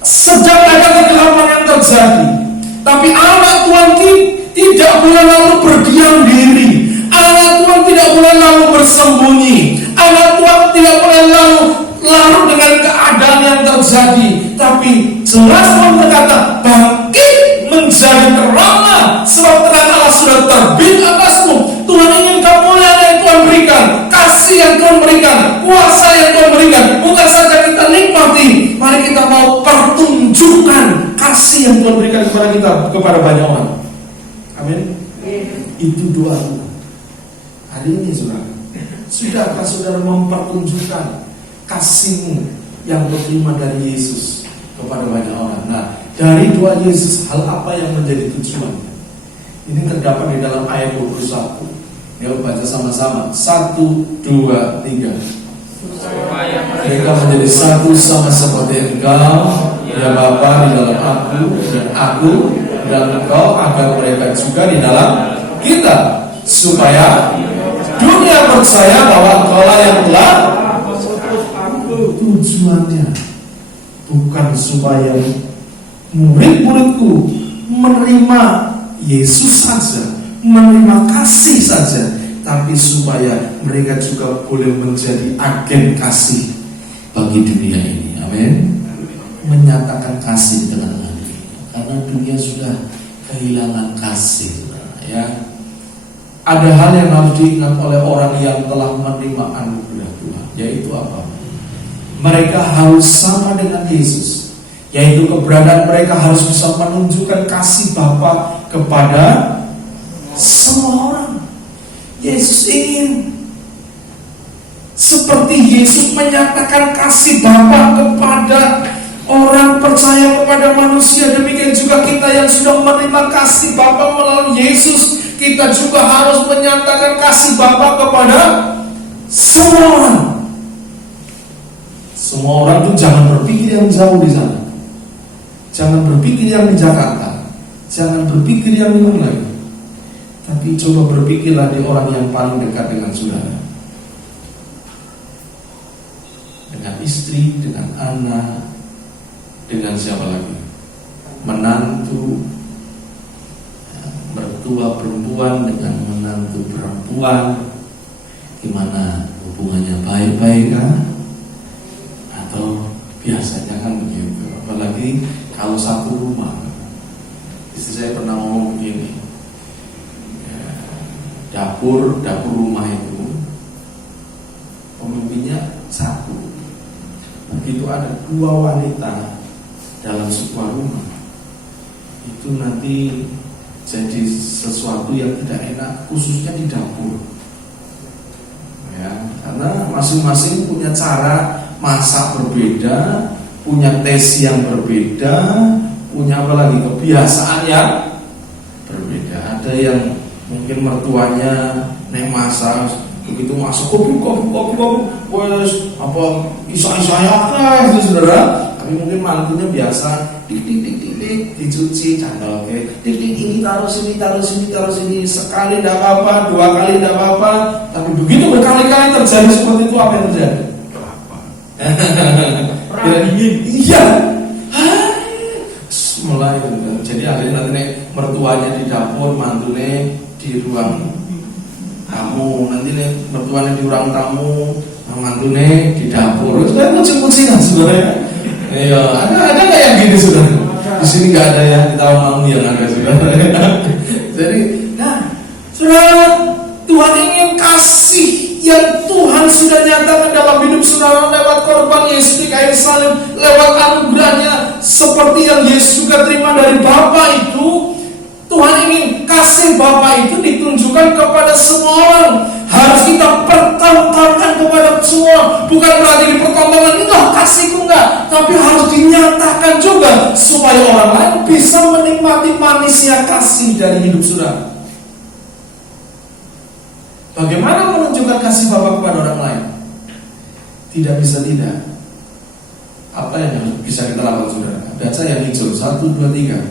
Sedang ada kegelapan yang terjadi, tapi anak Tuhan tidak boleh lalu berdiam diri. Anak Tuhan tidak boleh lalu bersembunyi. Anak Tuhan tidak boleh lalu larut dengan keadaan yang terjadi. Tapi jelas Tuhan berkata, bangkit menjadi teranglah, sebab terang Allah sudah terbit atasmu. Tuhan ingin kemuliaan yang Tuhan berikan, kasih yang Tuhan berikan, kuasa yang Tuhan berikan. Bukan saja kita nikmati, mari kita mau pertunjukkan kasih yang Tuhan berikan kepada kita, kepada banyak orang. Amin. Itu doa Tuhan hari ini, saudara. Sudahkah saudara mempertunjukkan kasih-Mu yang terima dari Yesus kepada banyak orang? Nah, dari doa Yesus, hal apa yang menjadi tujuannya? Ini terdapat di dalam ayat 21. Yuk baca sama-sama. 1, 2, 3. Mereka menjadi satu sama seperti Engkau ya Bapa di dalam aku dan aku dan Engkau, agar mereka juga di dalam kita, supaya dunia percaya bahwa Engkaulah yang telah. Tujuannya bukan supaya murid-muridku menerima Yesus saja, menerima kasih saja, tapi supaya mereka juga boleh menjadi agen kasih bagi dunia ini. Amin. Menyatakan kasih di tengah-tengah dunia, karena dunia sudah kehilangan kasih. Ya, ada hal yang harus diingat oleh orang yang telah menerima anugerah Tuhan, yaitu apa? Mereka harus sama dengan Yesus, yaitu keberadaan mereka harus bisa menunjukkan kasih Bapa kepada semua orang. Yesus ingin seperti Yesus menyatakan kasih Bapa kepada orang percaya kepada manusia, demikian juga kita yang sudah menerima kasih Bapa melalui Yesus, kita juga harus menyatakan kasih Bapa kepada semua orang. Semua orang itu jangan berpikir yang jauh di sana, jangan berpikir yang di Jakarta, jangan berpikir yang di mana, tapi coba berpikirlah di orang yang paling dekat dengan saudara, dengan istri, dengan anak, dengan siapa lagi, menantu, mertua perempuan dengan menantu perempuan, gimana hubungannya, baik-baik kan? Atau biasanya kan begitu, apalagi kalau satu rumah. Istri saya pernah ngomong begini, dapur rumah itu pemimpinnya satu, begitu ada 2 wanita dalam sebuah rumah, itu nanti jadi sesuatu yang tidak enak, khususnya di dapur. Ya, karena masing-masing punya cara masak berbeda, punya tes yang berbeda, punya apalagi kebiasaan yang berbeda. Ada yang mungkin mertuanya nek masak, begitu masak kopi, wes apa isa-isanya itu saudara. Tapi mungkin mantunya biasa dik dicuci candol, dik ini taruh sini, sekali tidak apa-apa, 2 kali tidak apa-apa. Tapi begitu berkali-kali terjadi seperti itu, apa yang terjadi? Iya, mulai. Jadi akhirnya nanti mertuanya di dapur, mantunya di ruang tamu, nanti mertuanya di ruang tamu, mantunya di dapur. Itu kan kucing-kucingan sebenarnya. Iya, ada nggak yang gini sudah? Di sini nggak ada ya, di tamu yang ada sudah. Jadi, saudara, Tuhan ingin kasih yang Tuhan sudah nyatakan dalam hidup saudara lewat korban Yesus di kayu salib, lewat anugerahnya seperti yang Yesus juga terima dari Bapa itu. Tuhan ingin kasih Bapa itu ditunjukkan kepada semua orang. Harus kita pertontonkan kepada semua. Bukan berarti dipertontonkan enggak kasihku enggak, tapi harus dinyatakan juga supaya orang lain bisa menikmati manisnya kasih dari hidup saudara. Bagaimana menunjukkan kasih Bapa kepada orang lain? Tidak bisa tidak. Apa yang bisa kita lakukan saudara? Baca yang hijau 1, 2, 3.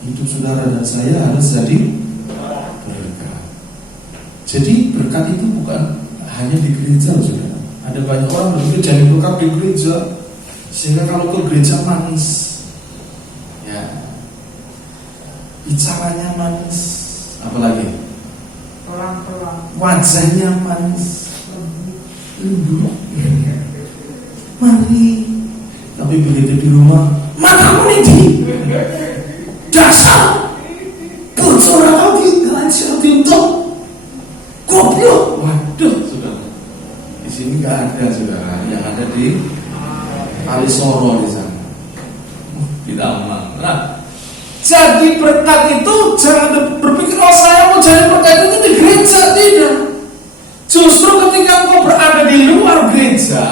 Hidup saudara dan saya harus jadi berkat. Jadi berkat itu bukan hanya di gereja saudara. Ada banyak orang berpikir jadi berkat di gereja, sehingga kalau ke gereja manis, ya, bicaranya manis, apalagi wajahnya manis, lembut, mari. Tapi begitu di rumah, matamu nih dasar bocor lagi, ngajar untuk goblok. Waduh, saudara, di sini nggak ada saudara, yang ada di Kalisoro di sana. Tidak aman. Nah, jadi berkat itu jangan berpikir saya mau jadi berkat itu di gereja, tidak. Justru ketika engkau berada di luar gereja,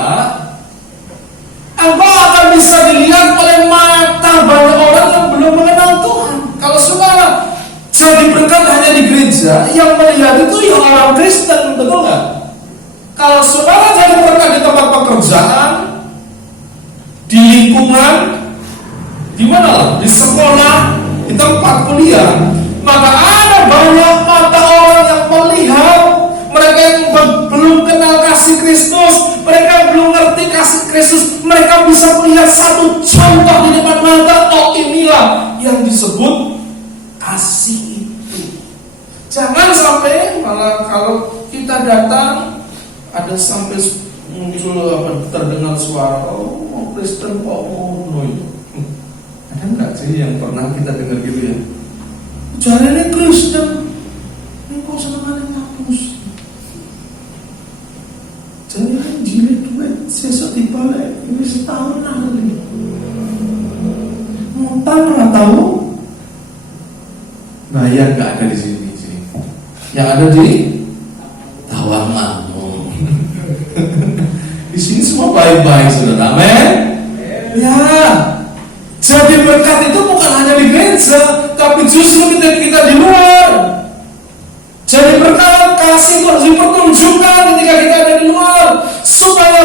engkau akan bisa dilihat oleh mata banyak orang yang belum mengenal Tuhan. Kalau saudara jadi berkat hanya di gereja, yang melihat itu ya orang Kristen, betul nggak? Kalau saudara jadi berkat di tempat pekerjaan, di lingkungan, di mana lah? Di sekolah, di tempat kuliah, maka ada banyak mata orang yang melihat. Mereka yang belum kenal kasih Kristus, mereka belum ngerti kasih Kristus, mereka bisa melihat satu contoh di depan mata. Oh, inilah yang disebut kasih itu. Jangan sampai malah kalau kita datang ada sampai muncul terdengar suara, oh Kristen kok ngono itu. Ada nggak sih yang pernah kita dengar gitu ya? Caranya Kristen, ini kok senengannya ngapus. Jadi kan jilid duit sesok dibalik ini setahun lagi. Ngutang nggak tahu, bayar nggak ada di sini sih. Yang ada di Tawanganmu. Di sini semua baik-baik saudara, amin. Ya, jadi berkat itu bukan hanya di gereja, Tapi justru ketika kita di luar, jadi berkat, kasih itu harus dipertunjukkan ketika kita ada di luar, supaya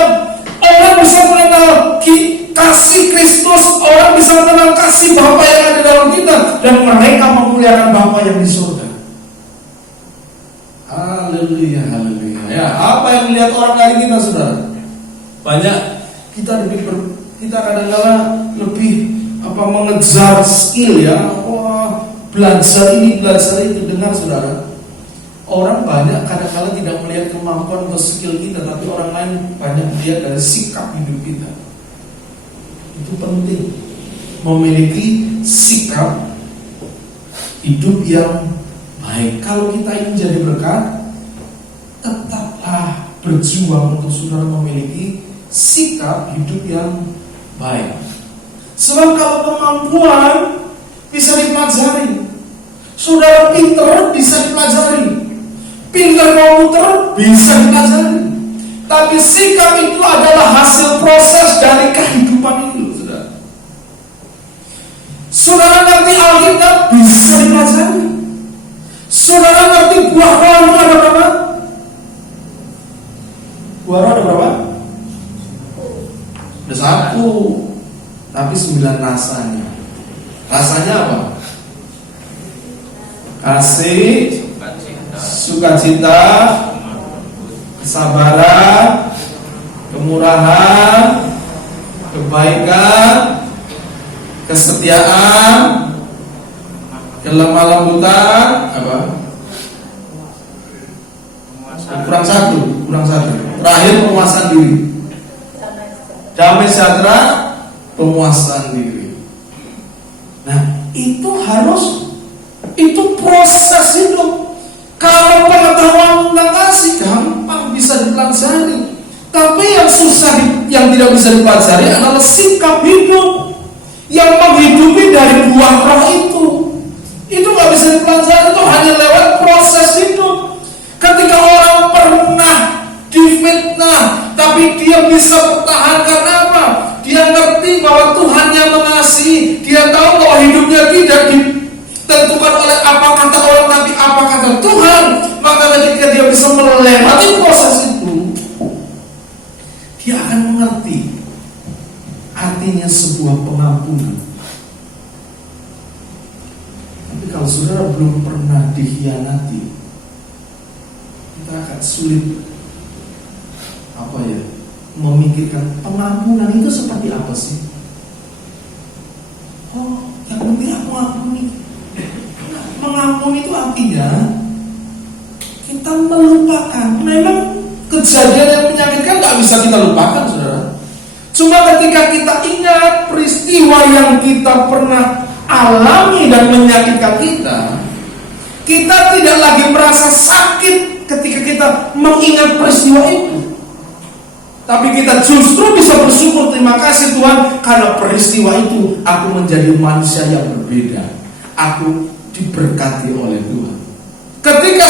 orang bisa mengenal kasih Kristus, orang bisa mengenal kasih Bapa yang ada dalam kita, dan mereka memuliakan Bapa yang di surga. Haleluya, haleluya. Ya, apa yang dilihat orang dari kita, saudara? Banyak kita kadang-kala lebih mengejar skill ya. Wah, belajar ini, belajar itu. Dengar saudara, orang banyak kadang-kala tidak melihat kemampuan atau skill kita, tapi orang lain banyak melihat dari sikap hidup kita. Itu penting, memiliki sikap hidup yang baik. Kalau kita ingin jadi berkat, tetaplah berjuang untuk saudara memiliki sikap hidup yang baik. Sebab kalau kemampuan bisa dipelajari, saudara pinter bisa dipelajari, pinter komputer bisa dipelajari, tapi sikap itu adalah hasil proses dari kehidupan itu, saudara. Saudara ngerti Alkitab bisa dipelajari. Saudara ngerti buah roh itu ada berapa? Buah roh ada berapa? Ada 1, tapi 9 rasanya. Rasanya apa? Kasih, sukacita, kesabaran, kemurahan, kebaikan, kesetiaan, kelemah lembutan, apa? Kurang satu. Terakhir penguasaan diri. Damai sejahtera, penguasaan diri. Nah, itu proses hidup. Kalau pengetahuan tentang kasih gampang bisa dipelajari, tapi yang susah, yang tidak bisa dipelajari adalah sikap hidup yang menghidupi dari buah roh itu. Itu nggak bisa dipelajari, itu hanya lewat proses hidup. Ketika orang pernah difitnah, tapi dia bisa bertahan karena apa? Dia ngerti bahwa Tuhan yang mengasihi. Dia tahu bahwa hidupnya tidak ditentukan oleh apa kata orang, tapi apa kata Tuhan. Maka ketika dia bisa melewati proses itu, dia akan mengerti artinya sebuah pengampunan. Tapi kalau saudara belum pernah dikhianati, kita akan sulit memikirkan pengampunan itu seperti apa sih? Oh, yang penting aku ampuni. Mengampuni itu artinya kita melupakan. Memang kejadian yang menyakitkan gak bisa kita lupakan, saudara. Cuma ketika kita ingat peristiwa yang kita pernah alami dan menyakitkan kita tidak lagi merasa sakit ketika kita mengingat peristiwa itu. Tapi kita justru bisa bersyukur, terima kasih Tuhan, karena peristiwa itu aku menjadi manusia yang berbeda. Aku diberkati oleh Tuhan. Ketika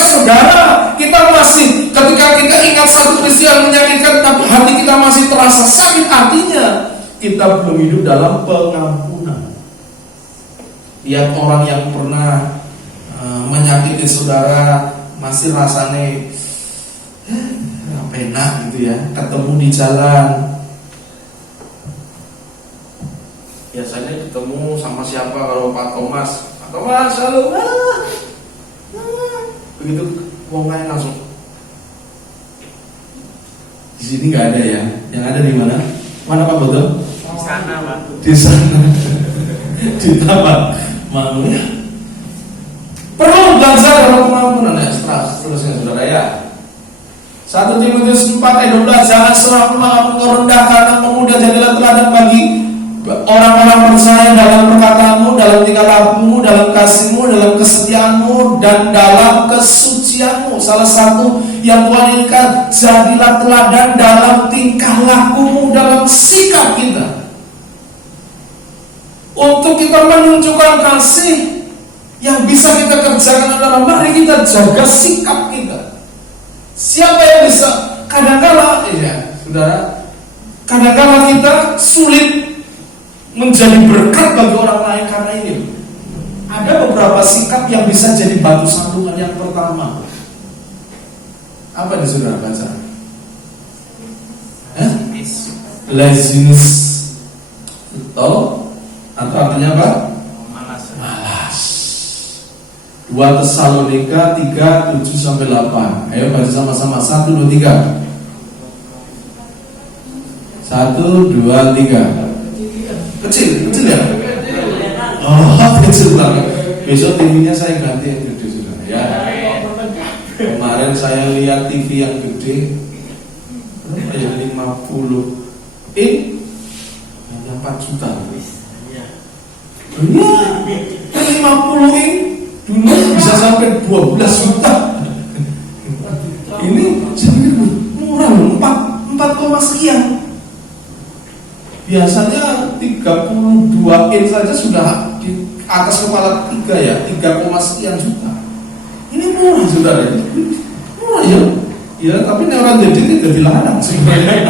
ketika kita ingat satu peristiwa yang menyakitkan, tapi hati kita masih terasa sakit, artinya kita belum hidup dalam pengampunan. Lihat orang yang pernah menyakiti saudara, masih rasanya enak gitu ya, ketemu di jalan. Biasanya ketemu sama siapa? Kalau Pak Thomas, halo. Begitu wong lain langsung. Di sini nggak ada ya. Yang ada di mana? Mana Pak Bodo? Di sana, Pak. Di sana. Di taman malu ya. Perlu belajar dalam pengampunan ya. Seterusnya saudara ya. 1 Timotius 4 ayat 12, jangan serah engkau rendah karena pemuda, jadilah teladan bagi orang-orang percaya dalam perkataanmu, dalam tingkah lakumu, dalam kasihmu, dalam kesetiaanmu, dan dalam kesucianmu. Salah satu yang Tuhan inginkan, jadilah teladan dalam tingkah lakumu, dalam sikap kita. Untuk kita menunjukkan kasih, yang bisa kita kerjakan adalah mari kita jaga sikap kita. Siapa yang bisa? Kadang-kala kita sulit menjadi berkat bagi orang lain karena ini. Ada beberapa sikap yang bisa jadi batu sandungan. Yang pertama, apa nih saudara baca? Laziness. Betul? Atau artinya apa? Malas. 2 Tesalonika 3, 7-8. Ayo baca sama-sama. 1, 2, 3. 1, 2, 3. Kecil ya? Oh, kecil banget. Besok TV-nya saya ganti yang gede sudah ya. Kemarin saya lihat TV yang gede, yang 50 in, hanya 4 juta. Iya, 50 in dulu bisa sampai 12 juta. Ini saya murah loh, 4 sekian. Biasanya 32 in saja sudah di atas kepala 3 ya, 3, sekian juta. Ini murah saudara, murah ya. Ya, tapi ini orang jadi tidak dilarang sebenarnya.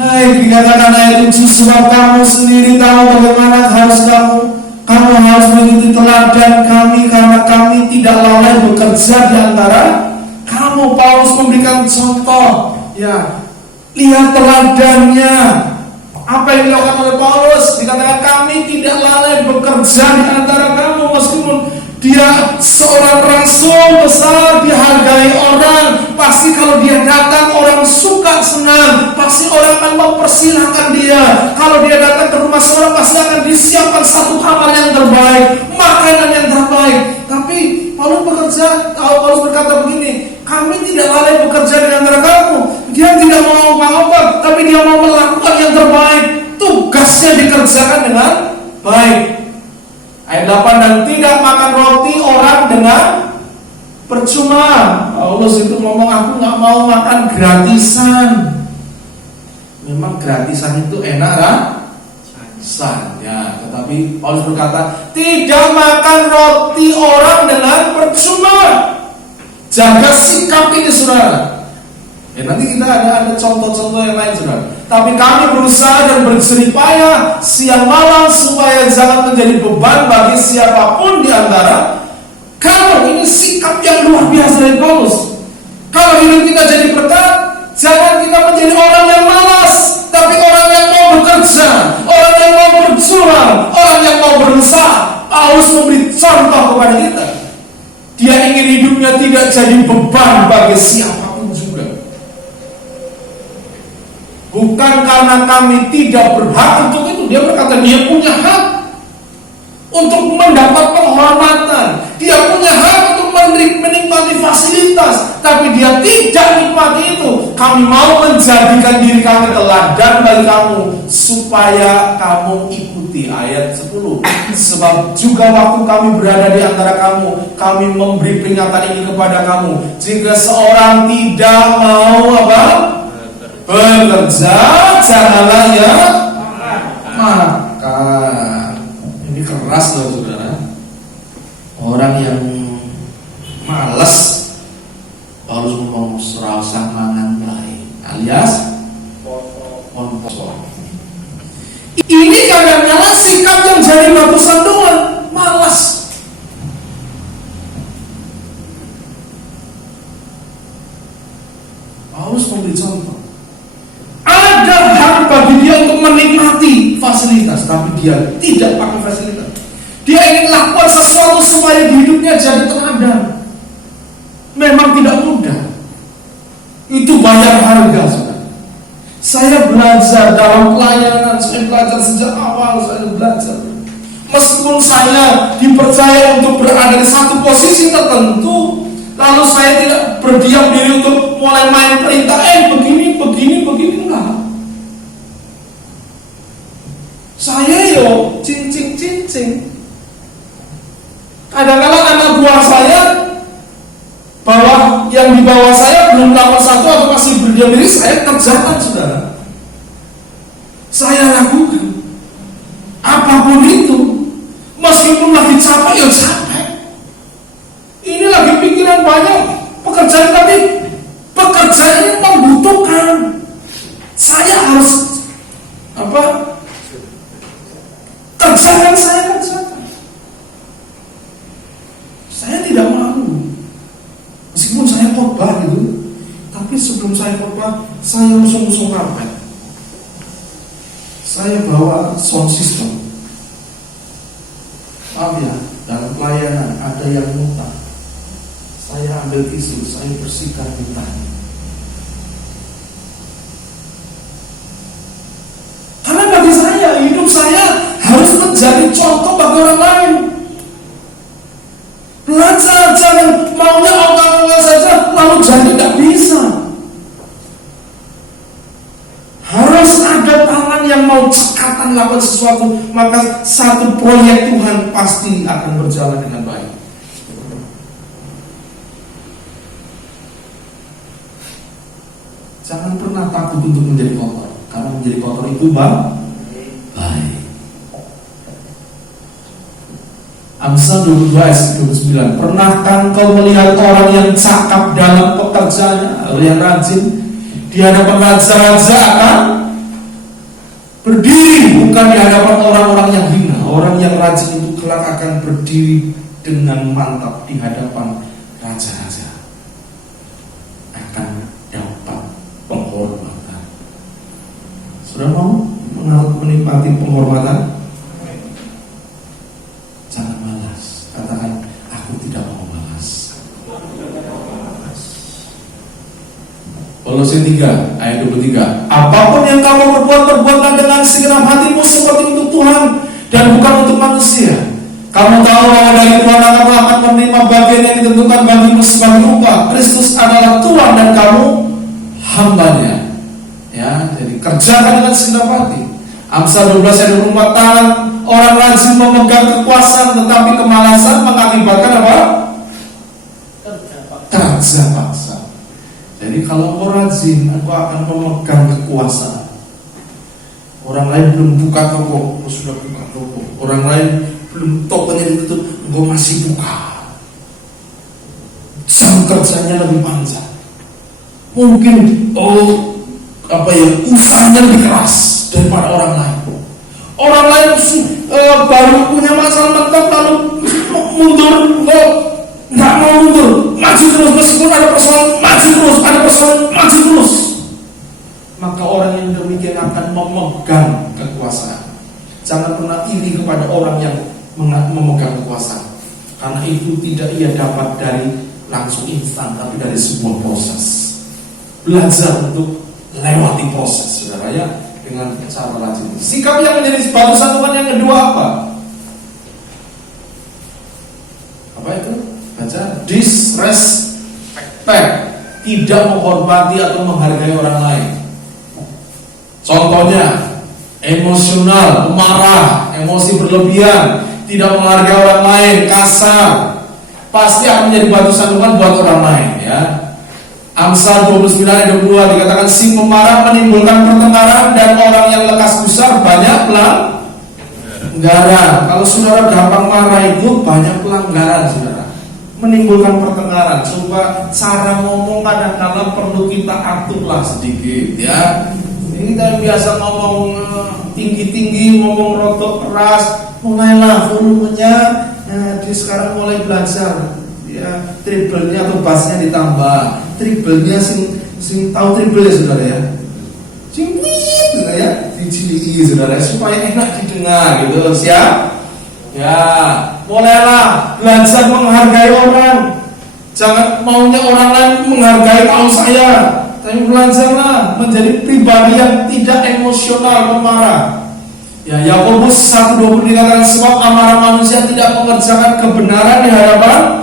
Nah, dikatakan ayat 7, sebab kamu sendiri tahu bagaimana harus kamu harus mengikuti teladan kami, karena kami tidak lalai bekerja di antara kamu. Paulus memberikan contoh, ya. Lihat teladannya. Apa yang dilakukan oleh Paulus? Dikatakan kami tidak lalai bekerja di antara kamu. Meskipun dia seorang rasul besar, dihargai orang, pasti kalau dia datang orang suka senang, pasti orang akan mempersilahkan dia. Kalau dia datang ke rumah seorang, pasti akan disiapkan satu kamar yang terbaik, makanan yang terbaik. Tapi Paulus berkata begini, kami tidak lalai bekerja di antara kamu. Dia tidak mau apa-apa, tapi dia mau melakukan yang terbaik. Tugasnya dikerjakan dengan baik. Ayat 8, dan tidak makan roti orang dengan percuma. Paulus itu ngomong, aku gak mau makan gratisan. Memang gratisan itu enak kan? Ya, tetapi Paulus berkata, tidak makan roti orang dengan percuma. Jaga sikap ini saudara. Ya, nanti kita ada contoh-contoh yang lain saudara. Tapi kami berusaha dan berjerih payah siang malam supaya jangan menjadi beban bagi siapapun di antara kamu. Ini sikap yang luar biasa dari Paulus. Kalau hidup kita jadi berkat, jangan kita menjadi orang yang malas, tapi orang yang mau bekerja, orang yang mau berjuang, orang yang mau berusaha. Paulus memberi contoh kepada kita. Dia ingin hidupnya tidak jadi beban bagi siapapun juga. Bukan karena kami tidak berhak untuk itu. Dia berkata dia punya hak untuk mendapat penghormatan. Dia punya hak untuk menikmati fasilitas. Tapi dia tidak nikmati itu. Kami mau menjadikan diri kami teladan bagi kamu, supaya kamu ikuti. Ayat 10. Sebab juga waktu kami berada di antara kamu, kami memberi peringatan ini kepada kamu. Jika seorang tidak mau bekerja, janganlah ia makan. Ini keras loh saudara. Orang yang malas, Paulus ngomong serasa mangan baik, alias pontong. Ini kadang-kadang sikap yang jadi batu sandungan, malas. Paulus memberi contoh. Ada hak bagi dia untuk menikmati fasilitas, tapi dia tidak pakai fasilitas. Dia ingin lakukan sesuatu supaya hidupnya jadi teladan. Memang tidak mudah. Itu bayar harga, saudara. Saya belajar dalam pelayanan, saya belajar sejak awal, saya belajar. Meskipun saya dipercaya untuk berada di satu posisi tertentu, lalu saya tidak berdiam diri untuk mulai main perintah, begini, enggak. Saya cincing. Kadang-kadang anak buah saya, bahwa yang di bawah saya belum melakukan satu atau masih berdiam diri, saya kerjakan saudara. Saya lakukan apapun itu, meskipun lagi capek ya capek. Ini lagi pikiran banyak pekerjaan, tapi pekerjaan ini membutuhkan saya harus rumah, saya usung-usung karpet, saya bawa sound system. Maaf ya, dalam pelayanan ada yang muntah, saya ambil tisu, saya bersihkan muntahnya. Karena bagi saya, hidup saya harus menjadi contoh bagi orang lain. Belajar, jangan maunya orang-orang saja lalu jadi tidak bisa. Harus ada tangan yang mau cekatan lakukan sesuatu, maka satu proyek Tuhan pasti akan berjalan dengan baik. Jangan pernah takut untuk menjadi kotor, karena menjadi kotor itu baik. Amsal 22 ayat 29. Pernahkah engkau melihat orang yang cakap dalam pekerjaannya, yang rajin di hadapan raja-raja akan berdiri, bukan di hadapan orang-orang yang hina. Orang yang rajin itu kelak akan berdiri dengan mantap di hadapan raja-raja, akan dapat penghormatan. Sudah mau menikmati penghormatan? Jangan malas. Katakan, aku tidak mau malas. Kolose 3 ayat 23. Apapun yang kamu berbuat, perbuatlah dengan segenap hatimu seperti untuk Tuhan dan bukan untuk manusia. Kamu tahu bahwa dari Tuhan kamu akan menerima bagian yang ditentukan bagimu sebagai upah. Kristus adalah Tuhan dan kamu hambanya. Ya, jadi kerjakan dengan segenap hati. Amsal 12 ayat 24. Tangan orang rajin memegang kekuasaan, tetapi kemalasan mengakibatkan apa? Kerja paksa. Jadi kalau kau rajin, aku akan memegang kekuasaan. Orang lain belum buka toko, kau sudah buka toko. Orang lain belum tokonya ditutup, kau masih buka. Jam kerjanya lebih panjang. Mungkin usahanya lebih keras daripada orang lain. Orang lain baru punya masalah mentok lalu mundur, nggak mau mundur, maju terus meskipun ada persoalan, maju terus, ada persoalan, maju terus. Maka orang yang demikian akan memegang kekuasaan. Jangan pernah iri kepada orang yang memegang kekuasaan, karena itu tidak ia dapat dari langsung instan, tapi dari sebuah proses. Belajar untuk lewati proses, saudara ya, dengan cara rajin. Sikap yang menjadi batu sandungan yang kedua apa? Apa itu? Baca, disrespect, tidak menghormati atau menghargai orang lain. Contohnya, emosional, pemarah, emosi berlebihan, tidak menghargai orang lain, kasar, pasti akan menjadi batu sandungan buat orang lain, ya. Amsal 29 ayat 22 dikatakan, si pemarah menimbulkan pertengkaran dan orang yang lekas gusar banyak pelanggaran. Kalau saudara gampang marah itu banyak pelanggaran, saudara, menimbulkan pertengkaran. Coba cara ngomong kadang-kadang perlu kita aturlah sedikit, ya. Ini kita biasa ngomong tinggi-tinggi, ngomong rotok keras, mulailah volumenya. Dia sekarang mulai belajar, ya, triplenya atau bassnya ditambah. Triplenya sing tahu triple ya saudara ya, cingit saudara ya, dicili saudara supaya enak didengar gitu, siap? Ya, mulailah belajar menghargai orang. Jangan maunya orang lain menghargai tahu saya, tapi belajarlah menjadi pribadi yang tidak emosional, pemarah. Ya, Yakobus 1:20 dikatakan, sebab amarah manusia tidak mengerjakan kebenaran di hadapan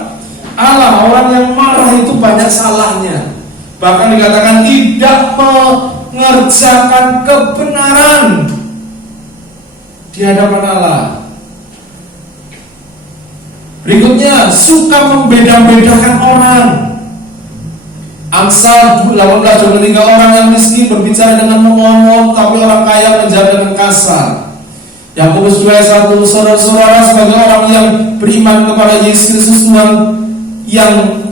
Allah. Orang yang marah itu banyak salahnya. Bahkan dikatakan tidak mengerjakan kebenaran di hadapan Allah. Berikutnya, suka membeda-bedakan orang. Amsal 18:23, orang yang miskin berbicara dengan memohon, tapi orang kaya menjawab dengan kasar. Yakobus 2:1, saudara-saudara, sebagai orang yang beriman kepada Yesus Kristus Tuhan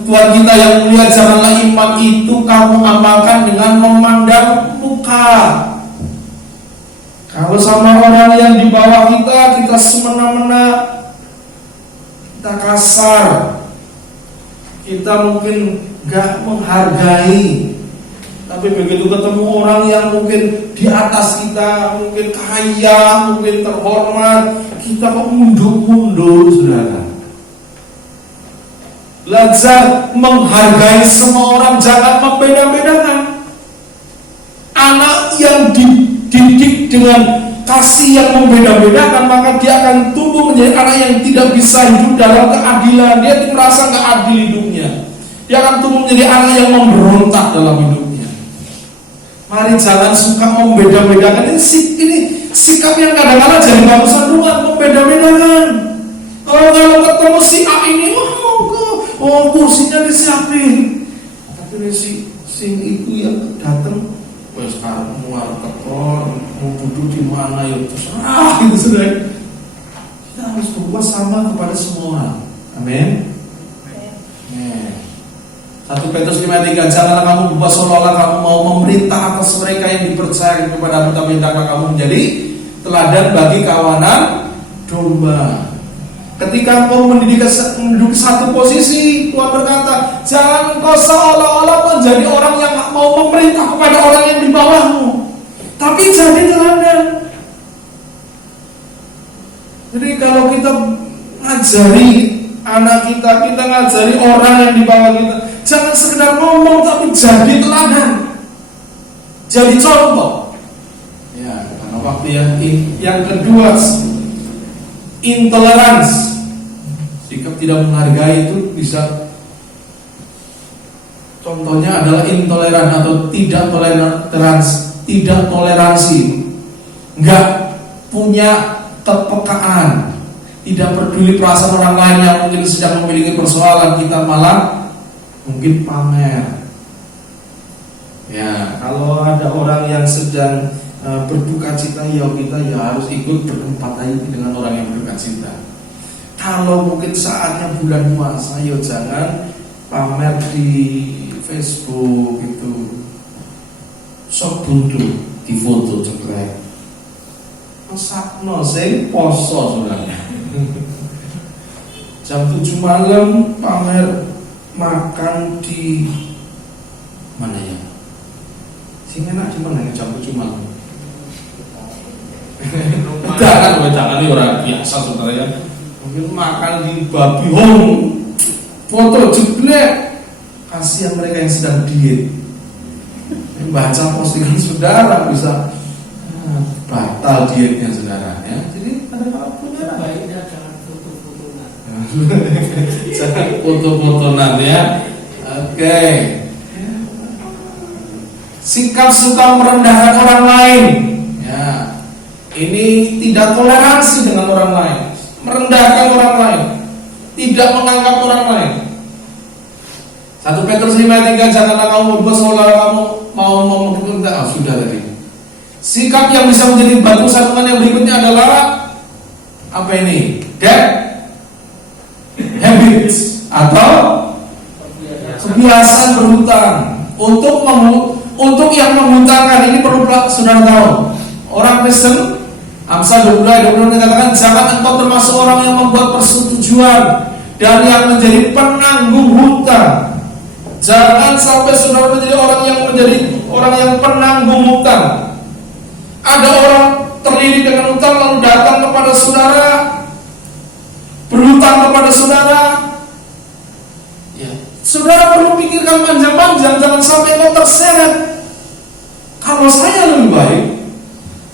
kita yang mulia, janganlah iman itu kamu amalkan dengan memandang muka. Kalau sama orang yang di bawah kita semena-mena, kita kasar, kita mungkin gak menghargai, kita Tapi begitu ketemu orang yang mungkin di atas kita, mungkin kaya, mungkin terhormat, kita kok mundur-mundur, saudara. Belajar menghargai semua orang, jangan membeda-bedakan. Anak yang dididik dengan kasih yang membeda-bedakan, maka dia akan tumbuh menjadi anak yang tidak bisa hidup dalam keadilan. Dia merasa gak adil hidupnya. Dia akan tumbuh menjadi anak yang memberontak dalam hidupnya. Mari jangan suka membeda-bedakan. Ini sikap yang kadang-kadang jadi batu sandungan, membeda-bedakan. Kalau ketemu si A ini, kursinya disiapin. Tapi ini si itu yang datang, sekarang mau tekor, mau duduk di mana ya terserah gitu sudah. Kita harus berbuat sama kepada semua orang. Amin. 1 Petrus 5:3, janganlah kamu berbuat seolah-olah kamu mau memerintah atas mereka yang dipercaya kepadamu, tapi hendaklah kamu menjadi teladan bagi kawanan domba. Ketika engkau menduduki satu posisi, Tuhan berkata, jangan engkau seolah-olah menjadi orang yang mau memerintah kepada orang yang di bawahmu, tapi jadi teladan. Jadi kalau kita ngajari anak kita ngajari orang yang di bawah kita, jangan sekedar ngomong tapi jadi teladan, jadi contoh. Ya, karena waktu yang kedua, intoleransi. Sikap tidak menghargai itu bisa, contohnya adalah intoleran atau tidak toleransi, enggak punya kepekaan, tidak peduli perasaan orang lain yang mungkin sedang memiliki persoalan, kita malah mungkin pamer. Ya, kalau ada orang yang sedang berduka cita, ya kita harus ikut berempati dengan orang yang berduka cita. Kalau mungkin saatnya bulan puasa, ya jangan pamer di Facebook itu, sok buntu di foto ceklek, masakno sing poso sebenarnya. Jam 7 malam pamer makan di mana ya? Sing enak di mana jam 7 malam? Jangan ini orang biasa sebenarnya. Mungkin makan di babi home, foto jeblek, kasihan mereka yang sedang diet. Baca postingan saudara bisa batal dietnya saudara ya. Jadi ada apa-apa baiknya jangan foto-fotonan. Jangan foto-fotonan ya. Oke. Sikap suka merendahkan orang lain. Ya. Ini tidak toleransi dengan orang lain, merendahkan orang lain, tidak menganggap orang lain. 1 Petrus 5:3, janganlah kamu berbuat seolah kamu mau memerintah. Sudah tadi. Sikap yang bisa menjadi batu sandungan yang berikutnya adalah apa ini? Debt habits atau kebiasaan berhutang. Untuk yang menghutangkan ini perlu saudara tahu. Orang Kristen Amsal 22 mengatakan, jangan engkau termasuk orang yang membuat persetujuan dan yang menjadi penanggung hutang. Jangan sampai saudara menjadi orang yang penanggung hutang. Ada orang terlilit dengan hutang lalu datang kepada saudara, berhutang kepada saudara. Ya, saudara perlu pikirkan panjang-panjang, jangan sampai kau terseret. Kalau saya lebih baik,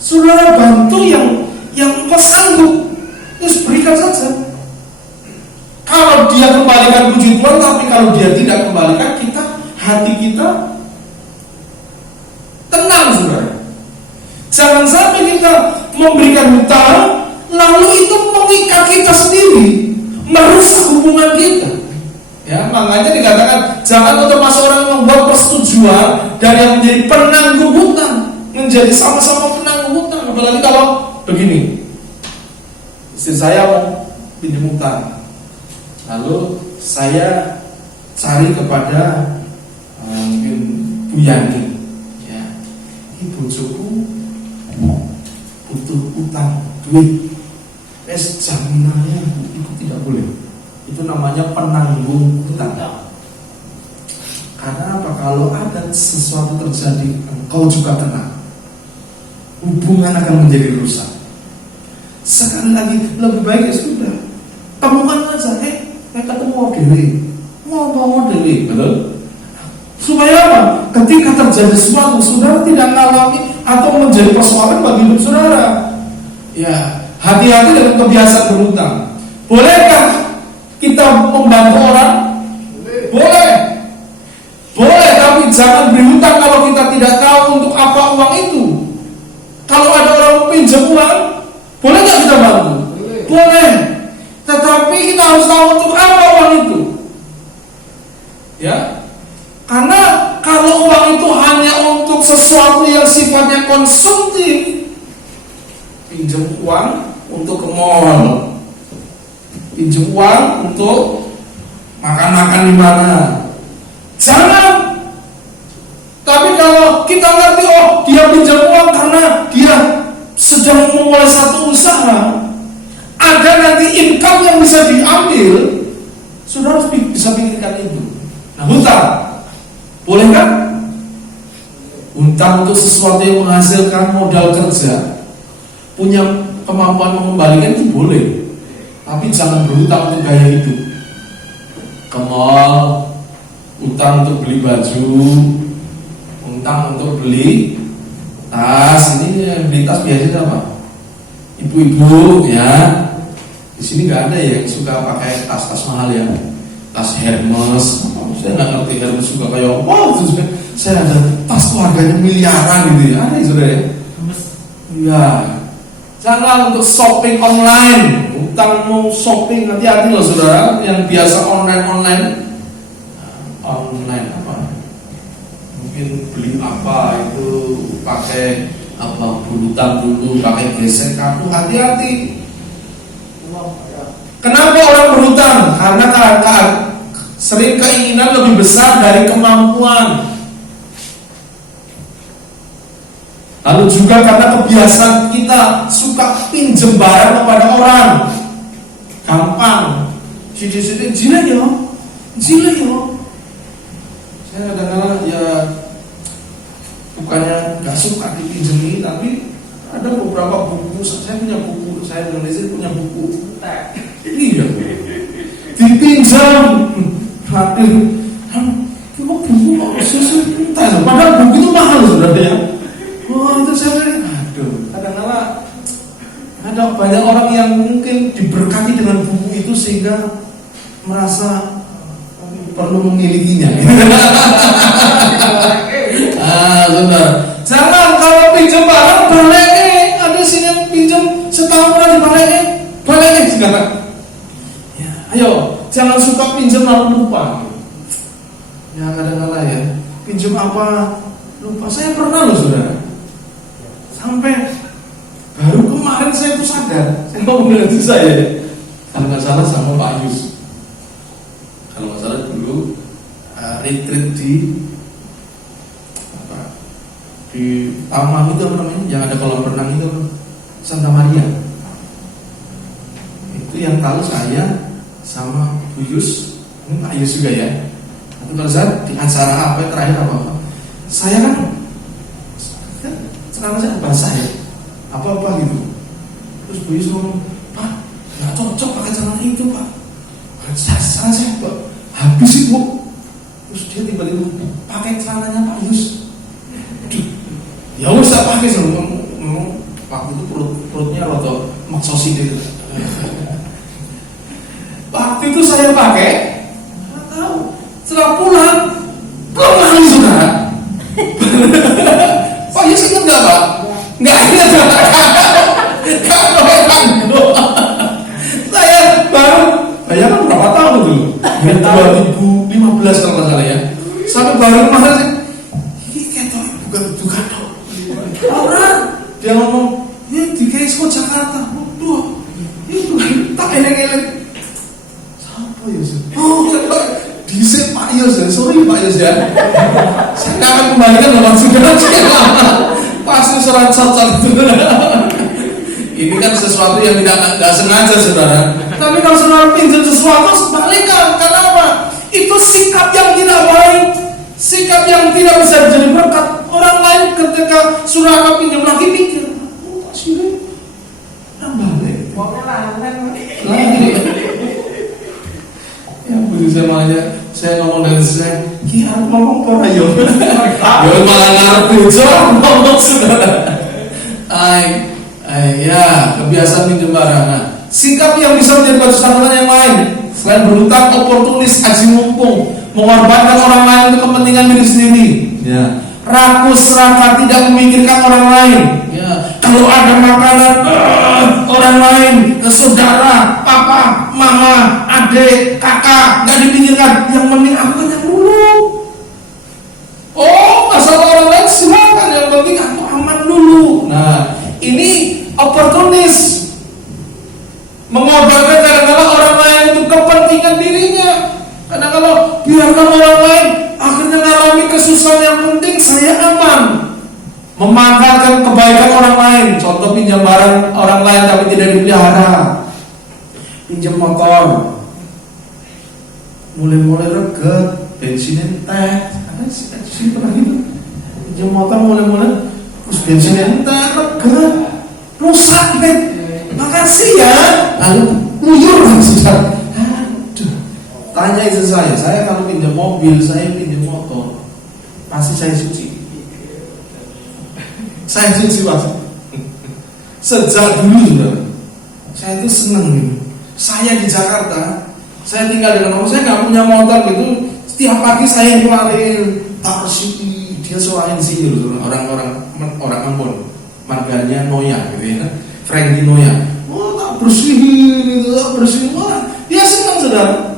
saudara bantu yang engkau sanggup, terus berikan saja. Kalau dia kembalikan puji Tuhan, tapi kalau dia tidak kembalikan, hati kita tenang saudara. Jangan sampai kita memberikan hutang, lalu itu mengikat kita sendiri, merusak hubungan kita. Ya, makanya dikatakan jangan termasuk orang yang membuat persetujuan dan yang menjadi penanggung hutang, menjadi sama-sama penanggung hutang. Apalagi kalau begini, istri saya mau pinjam hutang, lalu saya cari kepada mungkin Bu Yani, ya, ibu bojoku butuh utang duit, jaminannya itu tidak boleh. Itu namanya penanggung hutang. Karena apa? kalau ada sesuatu terjadi, engkau juga kena. Hubungan akan menjadi rusak. Sekali lagi, lebih baik ya sudah, temukan aja, ketemu Dewi, ngomong Dewi, betul? Supaya apa? Ketika terjadi sesuatu, saudara tidak mengalami atau menjadi persoalan bagi hidup saudara. Ya, hati-hati dengan kebiasaan berhutang. Bolehkah kita membantu orang? Boleh. Boleh, tapi jangan berhutang kalau kita tidak tahu untuk apa uang itu. Kalau ada orang pinjam uang, boleh nggak kita bantu? Boleh. Tetapi kita harus tahu untuk apa uang itu. Ya. Karena kalau uang itu hanya untuk sesuatu yang sifatnya konsumtif, pinjam uang untuk ke mall, pinjam uang untuk makan-makan di mana, jangan. Tapi kalau kita ngerti, oh dia pinjam uang karena dia sedang memulai satu usaha, ada nanti income yang bisa diambil, saudara harus bisa pikirkan itu. Nah, hutang boleh kan? Hutang untuk sesuatu yang menghasilkan modal kerja, punya kemampuan mengembalikan itu boleh. Tapi jangan berhutang untuk gaya hidup. Ke mall, hutang untuk beli baju, hutang untuk beli tas. Ini beli tas biasanya apa? Ibu-ibu ya. Di sini nggak ada yang suka pakai tas-tas mahal ya. Tas Hermes. Saya nggak ngerti Hermes suka kayak wow. Saya ada tas tuh harganya miliaran gitu ya. Ada ya saudara ya? Ya. Jangan untuk shopping online. Hutang mau shopping, hati-hati loh saudara. Yang biasa online apa? Mungkin beli apa itu pakai apa bulutan dulu, pakai gesek kartu, hati-hati. Kenapa orang berhutang? Karena sering keinginan lebih besar dari kemampuan. Lalu juga karena kebiasaan kita suka pinjem barang kepada orang, gampang. Sidik-sidik jile yo. Saya kadang-kadang ya bukannya nggak suka dipinjemi, tapi ada beberapa buku. Saya punya buku, saya dengan istri punya buku. Iya, dipinjam. Aduh, buku kok susu entah. Padahal buku itu mahal saudara ya. Oh itu saya bilang, aduh, kadang-kadang ada banyak orang yang mungkin diberkati dengan buku itu sehingga merasa perlu memilikinya. Benar. Jangan kalau pinjam barang balik ada sini yang pinjam setahun pernah dibalik balik sekarang. Ya, ayo, jangan suka pinjam lalu lupa. Ya kadang-kadang ya, pinjam apa lupa. Saya pernah loh saudara. Sampai baru kemarin saya tuh sadar, saya mau bilang itu saya, kalau nggak salah sama Pak Yus, kalau nggak salah dulu retreat di Tamang itu apa namanya, yang ada kolam renang itu Santa Maria. Itu yang tahu saya sama Bu Yus, ini Pak Yus juga ya. Tapi kalau saya di acara apa terakhir apa? Saya kan celana saya basah ya, apa gitu. Terus Bu Yus ngomong, Pak, nggak cocok pakai celana itu Pak. Celana saya habis itu. Terus dia tiba-tiba pakai celananya Pak Yus. Ya usah pakai sama waktu itu perutnya rada maksosi gitu. Waktu itu saya pakai, nggak tahu. Setelah pulang, belum lagi saudara. Pak Yus ingat nggak Pak? Nggak ingat Pak. Saya baru, saya kan berapa tahun dulu? 2015 kalau nggak salah ya. Sampai baru kemarin sih. Ini ketok bukan dong. Orang dia ngomong, ya di KSO Jakarta. Waduh, itu tak eleng-eleng. Siapa Yus? Oh, disip Pak Yus ya. Sorry Pak Yus ya. Saya nggak akan kembalikan dalam segala pasti serat-serat itu. Ini kan sesuatu yang tidak sengaja saudara. Tapi kalau saudara pinjam sesuatu sebaliknya, kenapa? Itu sikap yang tidak baik. sikap yang tidak bisa jadi berkat. Orang lain ketika Suraka pinjam lagi mikir, oh sih, balik. Ya puji saya makanya saya ngomong dari saya, kira ngomong apa ayo? Ya malah ngarep ngomong saudara. Ya kebiasaan pinjam barang. Nah, sikap yang bisa menjadi batu sandungan yang lain selain berhutang, oportunis, aji mumpung, mengorbankan orang lain untuk kepentingan diri sendiri. Ya. Rakus, serakah, tidak memikirkan orang lain. Ya. Kalau ada makanan, orang lain, saudara, papa, mama, adik, kakak, nggak dipikirkan. Yang penting aku yang dulu. Oh, masalah orang lain silakan. Yang penting aku aman dulu. Nah, ini oportunis, mengorbankan kadang-kadang orang lain untuk kepentingan dirinya. Kadang-kadang biarkan orang lain akhirnya mengalami kesusahan, yang penting saya aman. Memanfaatkan kebaikan orang lain. Contoh pinjam barang orang lain tapi tidak dipelihara. Pinjam motor, mulai reget, bensinnya teh. Ada sih pernah gitu. Pinjam motor mulai terus bensinnya teh reget, rusak deh. Makasih ya. Lalu nguyur kan sudah. Aduh. Tanya istri saya kalau pinjam mobil, saya pinjam motor, pasti saya cuci. Saya cuci Mas. Sejak dulu sudah. Saya itu senang gitu. Saya di Jakarta, saya tinggal dengan orang, saya nggak punya motor gitu. Setiap pagi saya keluarin tak bersih, dia suarain sih gitu. Orang Ambon, marganya Noya gitu ya. Frankie Noya. Oh tak bersihin gitu, tak bersihin. Wah, dia senang saudara.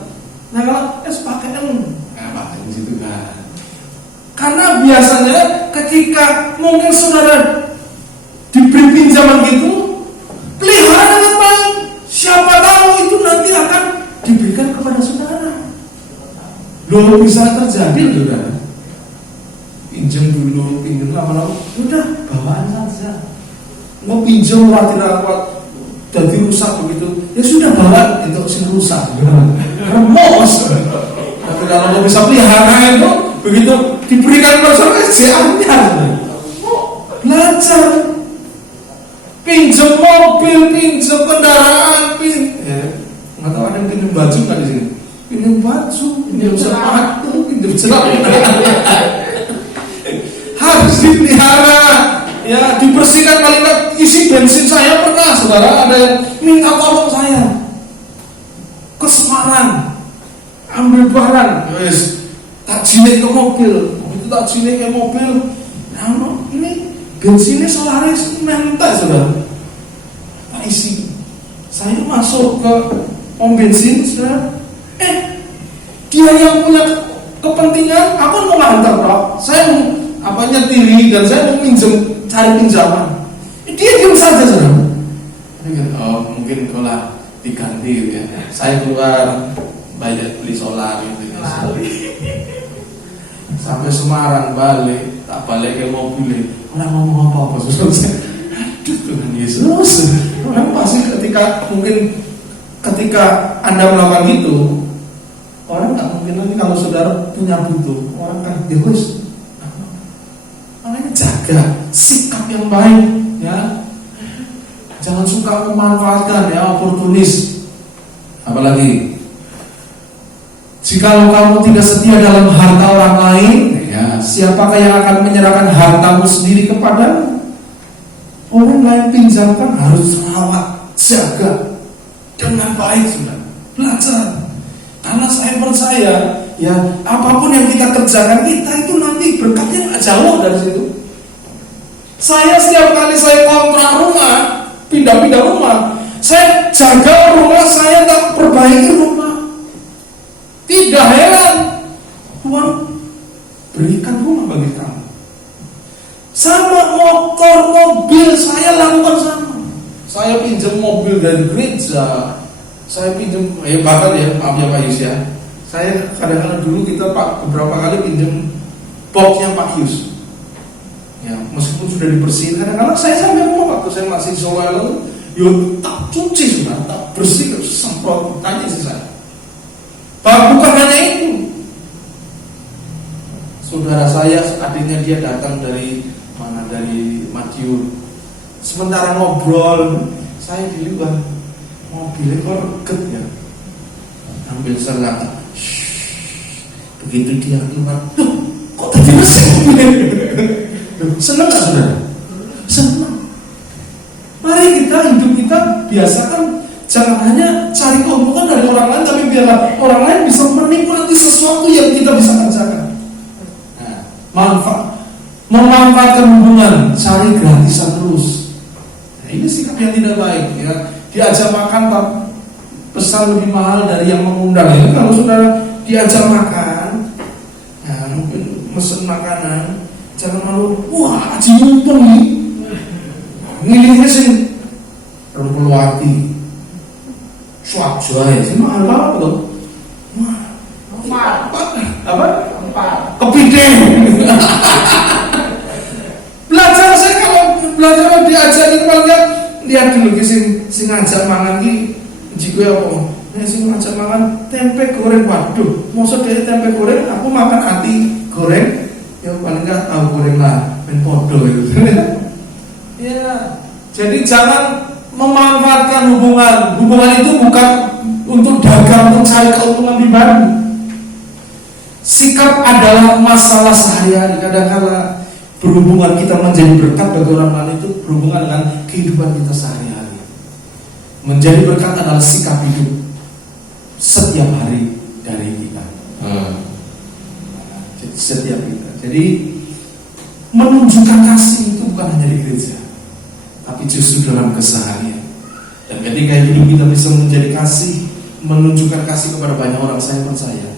Nah kalau pakai pakai di situ kan. Karena biasanya ketika mungkin saudara diberi pinjaman gitu, pelihara dengan baik. Siapa tahu itu nanti akan diberikan kepada saudara. Loh bisa terjadi saudara. Pinjam dulu, pinjam lama-lama, udah bawaan saja. Mau pinjam tidak kuat, jadi rusak begitu, ya sudah bawa itu sih rusak, remos. Tapi kalau mau bisa pelihara itu begitu diberikan masalah sejarahnya, belajar. Pinjam mobil, pinjam kendaraan, nggak tahu ada yang pinjam baju nggak di sini? Pinjam baju, pinjam sepatu, pinjam celana. Harus dipelihara. Ya dibersihkan paling nggak. Isi bensin saya pernah saudara ada yang minta tolong saya ke Semarang ambil barang, wes tak cilik ke mobil, itu tak cilik ke mobil. Nah, ini bensinnya selaris mental saudara. Pak isi, saya masuk ke pom bensin saudara. Dia yang punya kepentingan, aku mau ngantar Pak, saya mau nyetiri dan saya mau cari pinjaman. Dia diam saja saudara. Oh mungkin kalau diganti ya. Saya keluar bayar beli solar gitu. Sampai Semarang balik, tak balik ke mobil. Orang ngomong apa saudara? Aduh Tuhan Yesus. Orang pasti ketika Anda melakukan itu, orang nggak mungkin nanti kalau saudara punya butuh, orang kan Yesus. Makanya jaga sikap yang baik, ya. Jangan suka memanfaatkan ya oportunis. Apalagi jika kamu tidak setia dalam harta orang lain, ya, siapakah yang akan menyerahkan hartamu sendiri kepadamu? Orang lain pinjamkan harus rawat, jaga dengan baik sudah. Belajar. Karena saya percaya, ya apapun yang kita kerjakan kita itu nanti berkatnya nggak jauh dari situ. Saya setiap kali saya kontrak rumah, pindah-pindah rumah, saya jaga rumah, saya tak perbaiki rumah. Tidak heran Tuhan berikan rumah bagi kamu. Sama motor, mobil saya lakukan sama. Saya pinjam mobil dari gereja. Saya pinjam, bahkan ya maaf ya Pak Yus ya. Saya kadang-kadang dulu kita beberapa kali pinjam boxnya Pak Yus. Ya, meskipun sudah dibersihin, kadang-kadang saya sampai rumah waktu saya masih Solo, tak cuci sudah, tak bersih, semprot, tanya sih saya. Bukan hanya itu, saya adiknya dia datang dari mana, dari Madiun. Sementara ngobrol, saya di luar mobilnya kok reket ya, ambil serangga. Begitu dia keluar, kok tadi mesin? Senang gak saudara? Senang. Mari kita hidup kita biasakan, jangan hanya cari keuntungan dari orang lain, tapi biarlah orang lain bisa menikmati sesuatu yang kita bisa kerjakan. Memanfaatkan hubungan, cari gratisan terus. Nah, ini sikap yang tidak baik ya. Diajak makan tak pesan lebih mahal dari yang mengundang ya. Kalau saudara diajak makan, nah, mungkin mesen makanan, jangan malu, wah aji untung nih, ngilihnya sih perempuan suap sih mahal banget tuh. Apa? Kepiting. Belajar saya kalau belajar diajarin malah lihat dulu sing ngajak mangan ki jiko apa. Nek sing ngajak mangan tempe goreng, waduh, mosok dhewe tempe goreng aku makan ati goreng, ya paling enggak tahu goreng lah, ben podo itu. Ya, jadi jangan memanfaatkan hubungan. Hubungan itu bukan untuk dagang, untuk cari keuntungan pribadi. Sikap adalah masalah sehari-hari. Kadang-kala berhubungan kita menjadi berkat bagi orang lain itu berhubungan dengan kehidupan kita sehari-hari. Menjadi berkat adalah sikap hidup setiap hari dari kita. Setiap kita. Jadi menunjukkan kasih itu bukan hanya di gereja, tapi justru dalam keseharian. Dan ketika hidup kita bisa menjadi kasih, menunjukkan kasih kepada banyak orang, saya percaya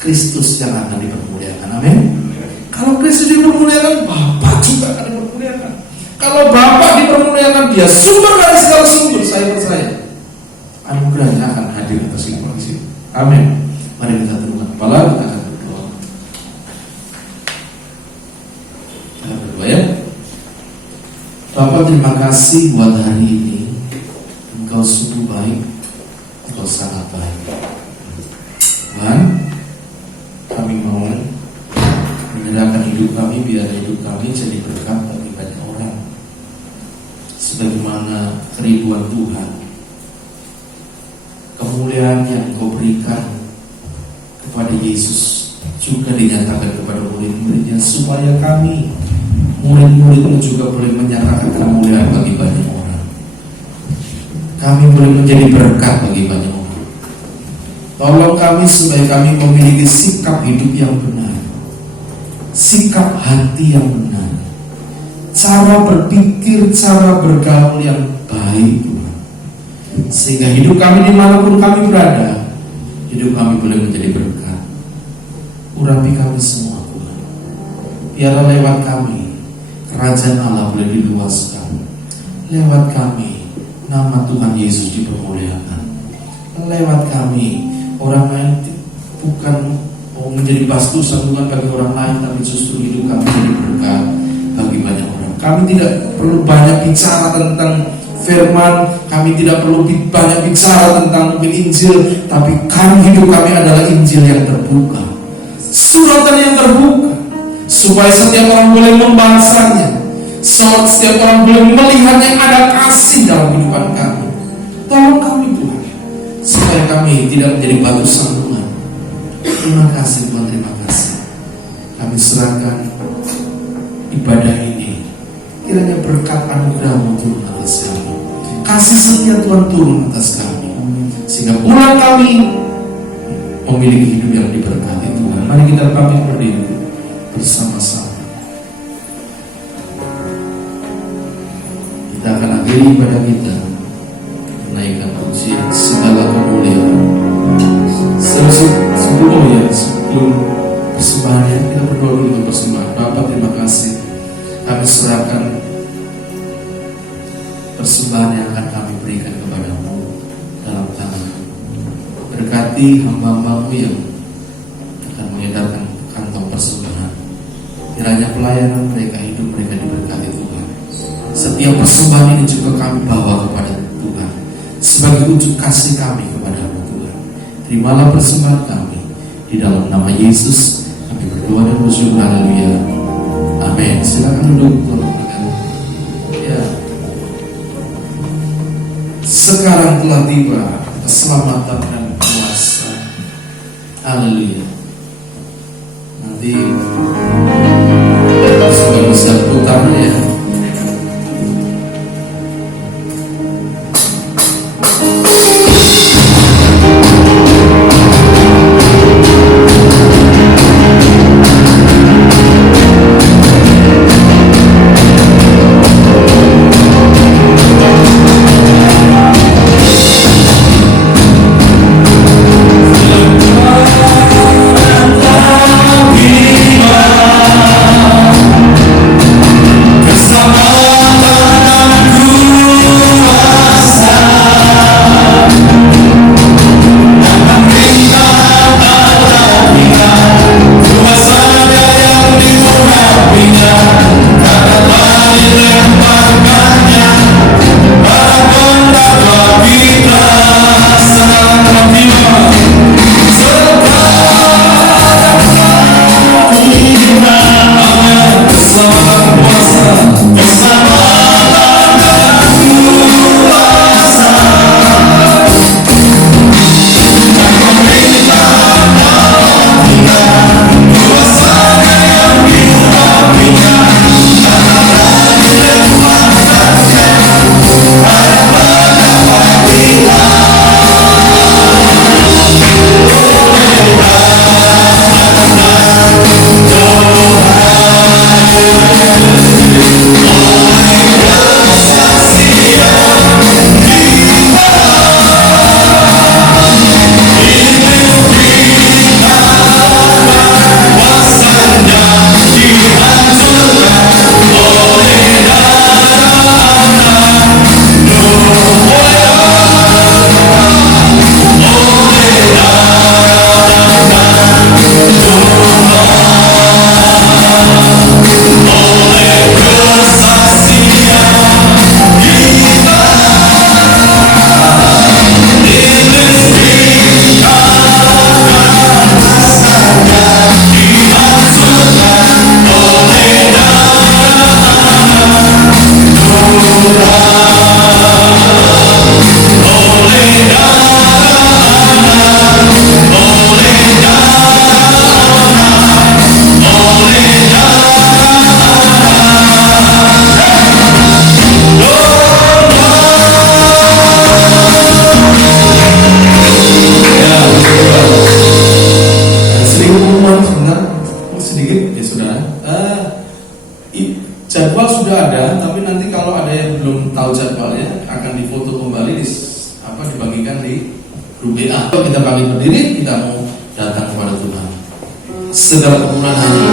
Kristus yang akan dipermuliakan. Amin. Kalau Kristus dipermuliakan, Bapa juga akan dipermuliakan. Kalau Bapa dipermuliakan, Dia sumber dari segala sumber. Saya percaya anugerahnya akan hadir atas kita di sini. Amin. Mari kita tundukkan kepala, kita akan berdoa. Kita berdoa ya. Bapa, terima kasih buat hari ini. Engkau sungguh baik, Engkau sangat baik. Tuhan, kami mau menyerahkan hidup kami, biar hidup kami jadi berkat bagi banyak orang. Sebagaimana keriduan Tuhan, kemuliaan yang Kau berikan kepada Yesus juga dinyatakan kepada murid-muridnya, supaya kami murid-muridmu juga boleh menyatakan kemuliaan bagi banyak orang. Kami boleh menjadi berkat bagi banyak orang. Tolong kami supaya kami memiliki sikap hidup yang benar, sikap hati yang benar, cara berpikir, cara bergaul yang baik, Tuhan. Sehingga hidup kami dimanapun kami berada, hidup kami boleh menjadi berkat. Urapi kami semua, Tuhan. Biarlah lewat kami kerajaan Allah boleh diluaskan. Lewat kami nama Tuhan Yesus dipermuliakan. Lewat kami orang lain bukan menjadi batu sandungan bagi orang lain, tapi justru hidup kami menjadi berkat bagi banyak orang. Kami tidak perlu banyak bicara tentang firman, kami tidak perlu banyak bicara tentang mungkin Injil, tapi hidup kami adalah Injil yang terbuka, suratan yang terbuka, supaya setiap orang boleh membahasanya, setiap orang boleh melihat yang ada kasih dalam kehidupan kami. Tolong kami Tuhan, supaya kami tidak menjadi batu sandungan. Terima kasih Tuhan, terima kasih. Kami serahkan ibadah ini, kiranya berkat anugerah-Mu turun atas kami, kasih setia Tuhan turun atas kami, sehingga pulang kami memiliki hidup yang diberkati Tuhan. Mari kita pamit berdiri bersama-sama. Kita akan akhiri ibadah kita, menaikkan pujian segala kemuliaan. Sebelum persembahannya, kita berdoa dulu untuk persembahan. Bapa, terima kasih. Kami serahkan persembahan yang akan kami berikan kepada-Mu dalam tangan. Berkati hamba-Mu yang akan mengedarkan kantong persembahan. Kiranya pelayanan mereka, hidup mereka diberkati Tuhan. Setiap persembahan ini juga kami bawa kepada Tuhan sebagai wujud kasih kami kepada-Mu Tuhan. Terimalah persembahan kami di dalam nama Yesus. Kami berdoa. berdoa dan bersyukur. Haleluya. Amin. Silakan duduk. Ya. Sekarang telah tiba keselamatan dan kuasa. Haleluya. Nanti sudah bisa putar ya. Jadwal sudah ada, tapi nanti kalau ada yang belum tahu jadwalnya akan difoto kembali dibagikan di grup WA. Kita bagi berdiri, kita mau datang kepada Tuhan. Segala kemuliaan hanya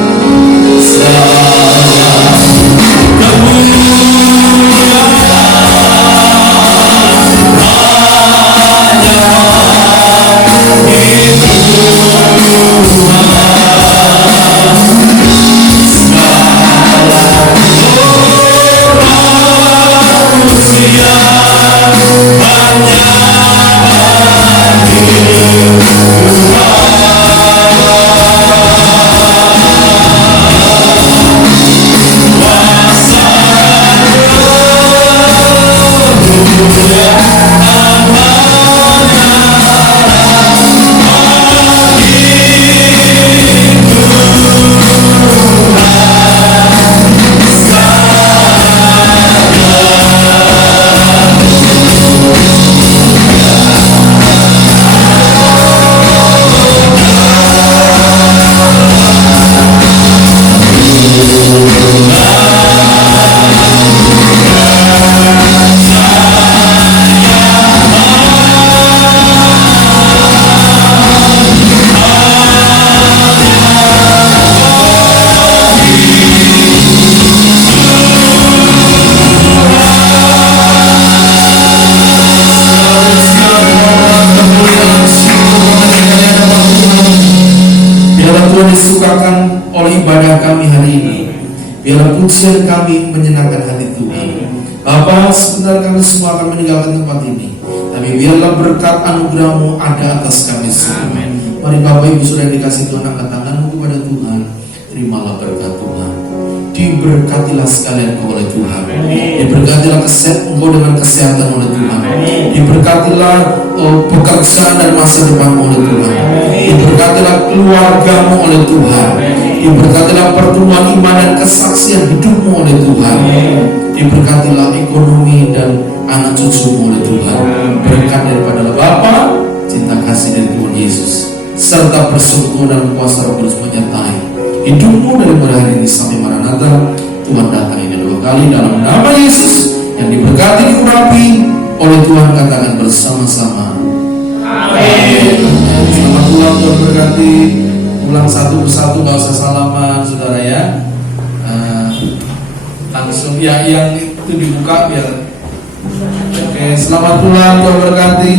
disukakan oleh ibadah kami hari ini. Biarlah pujian kami menyenangkan hati Tuhan. Bapa, sebentar kami semua akan meninggalkan tempat ini, tapi biarlah berkat anugerah-Mu ada atas kami semua. Mari Bapak Ibu sudah dikasih Tuhan, angkat tanganmu kepada Tuhan. terimalah berkat Tuhan. Diberkatilah sekalian kau oleh Tuhan. Diberkatilah engkau dengan kesehatan oleh Tuhan. Diberkatilah pekerjaan dan masa depan oleh Tuhan. Diberkatilah keluargamu oleh Tuhan. Diberkatilah pertumbuhan iman dan kesaksian hidupmu oleh Tuhan. Diberkatilah ekonomi dan anak cucumu oleh Tuhan. Berkat daripada Bapa, cinta kasih dari Tuhan Yesus, serta persekutuan dan kuasa Roh Kudus menyertai hidupmu dari mulai hari ini sampai Maranatha. Tuhan datang ini 2 kali dalam nama Yesus yang diberkati diurapi oleh Tuhan, katakan bersama-sama amin. Selamat pulang, Tuhan berkati. Pulang satu persatu, gak usah salaman saudara ya. Langsung ya, yang itu dibuka biar. Oke, selamat pulang, Tuhan berkati.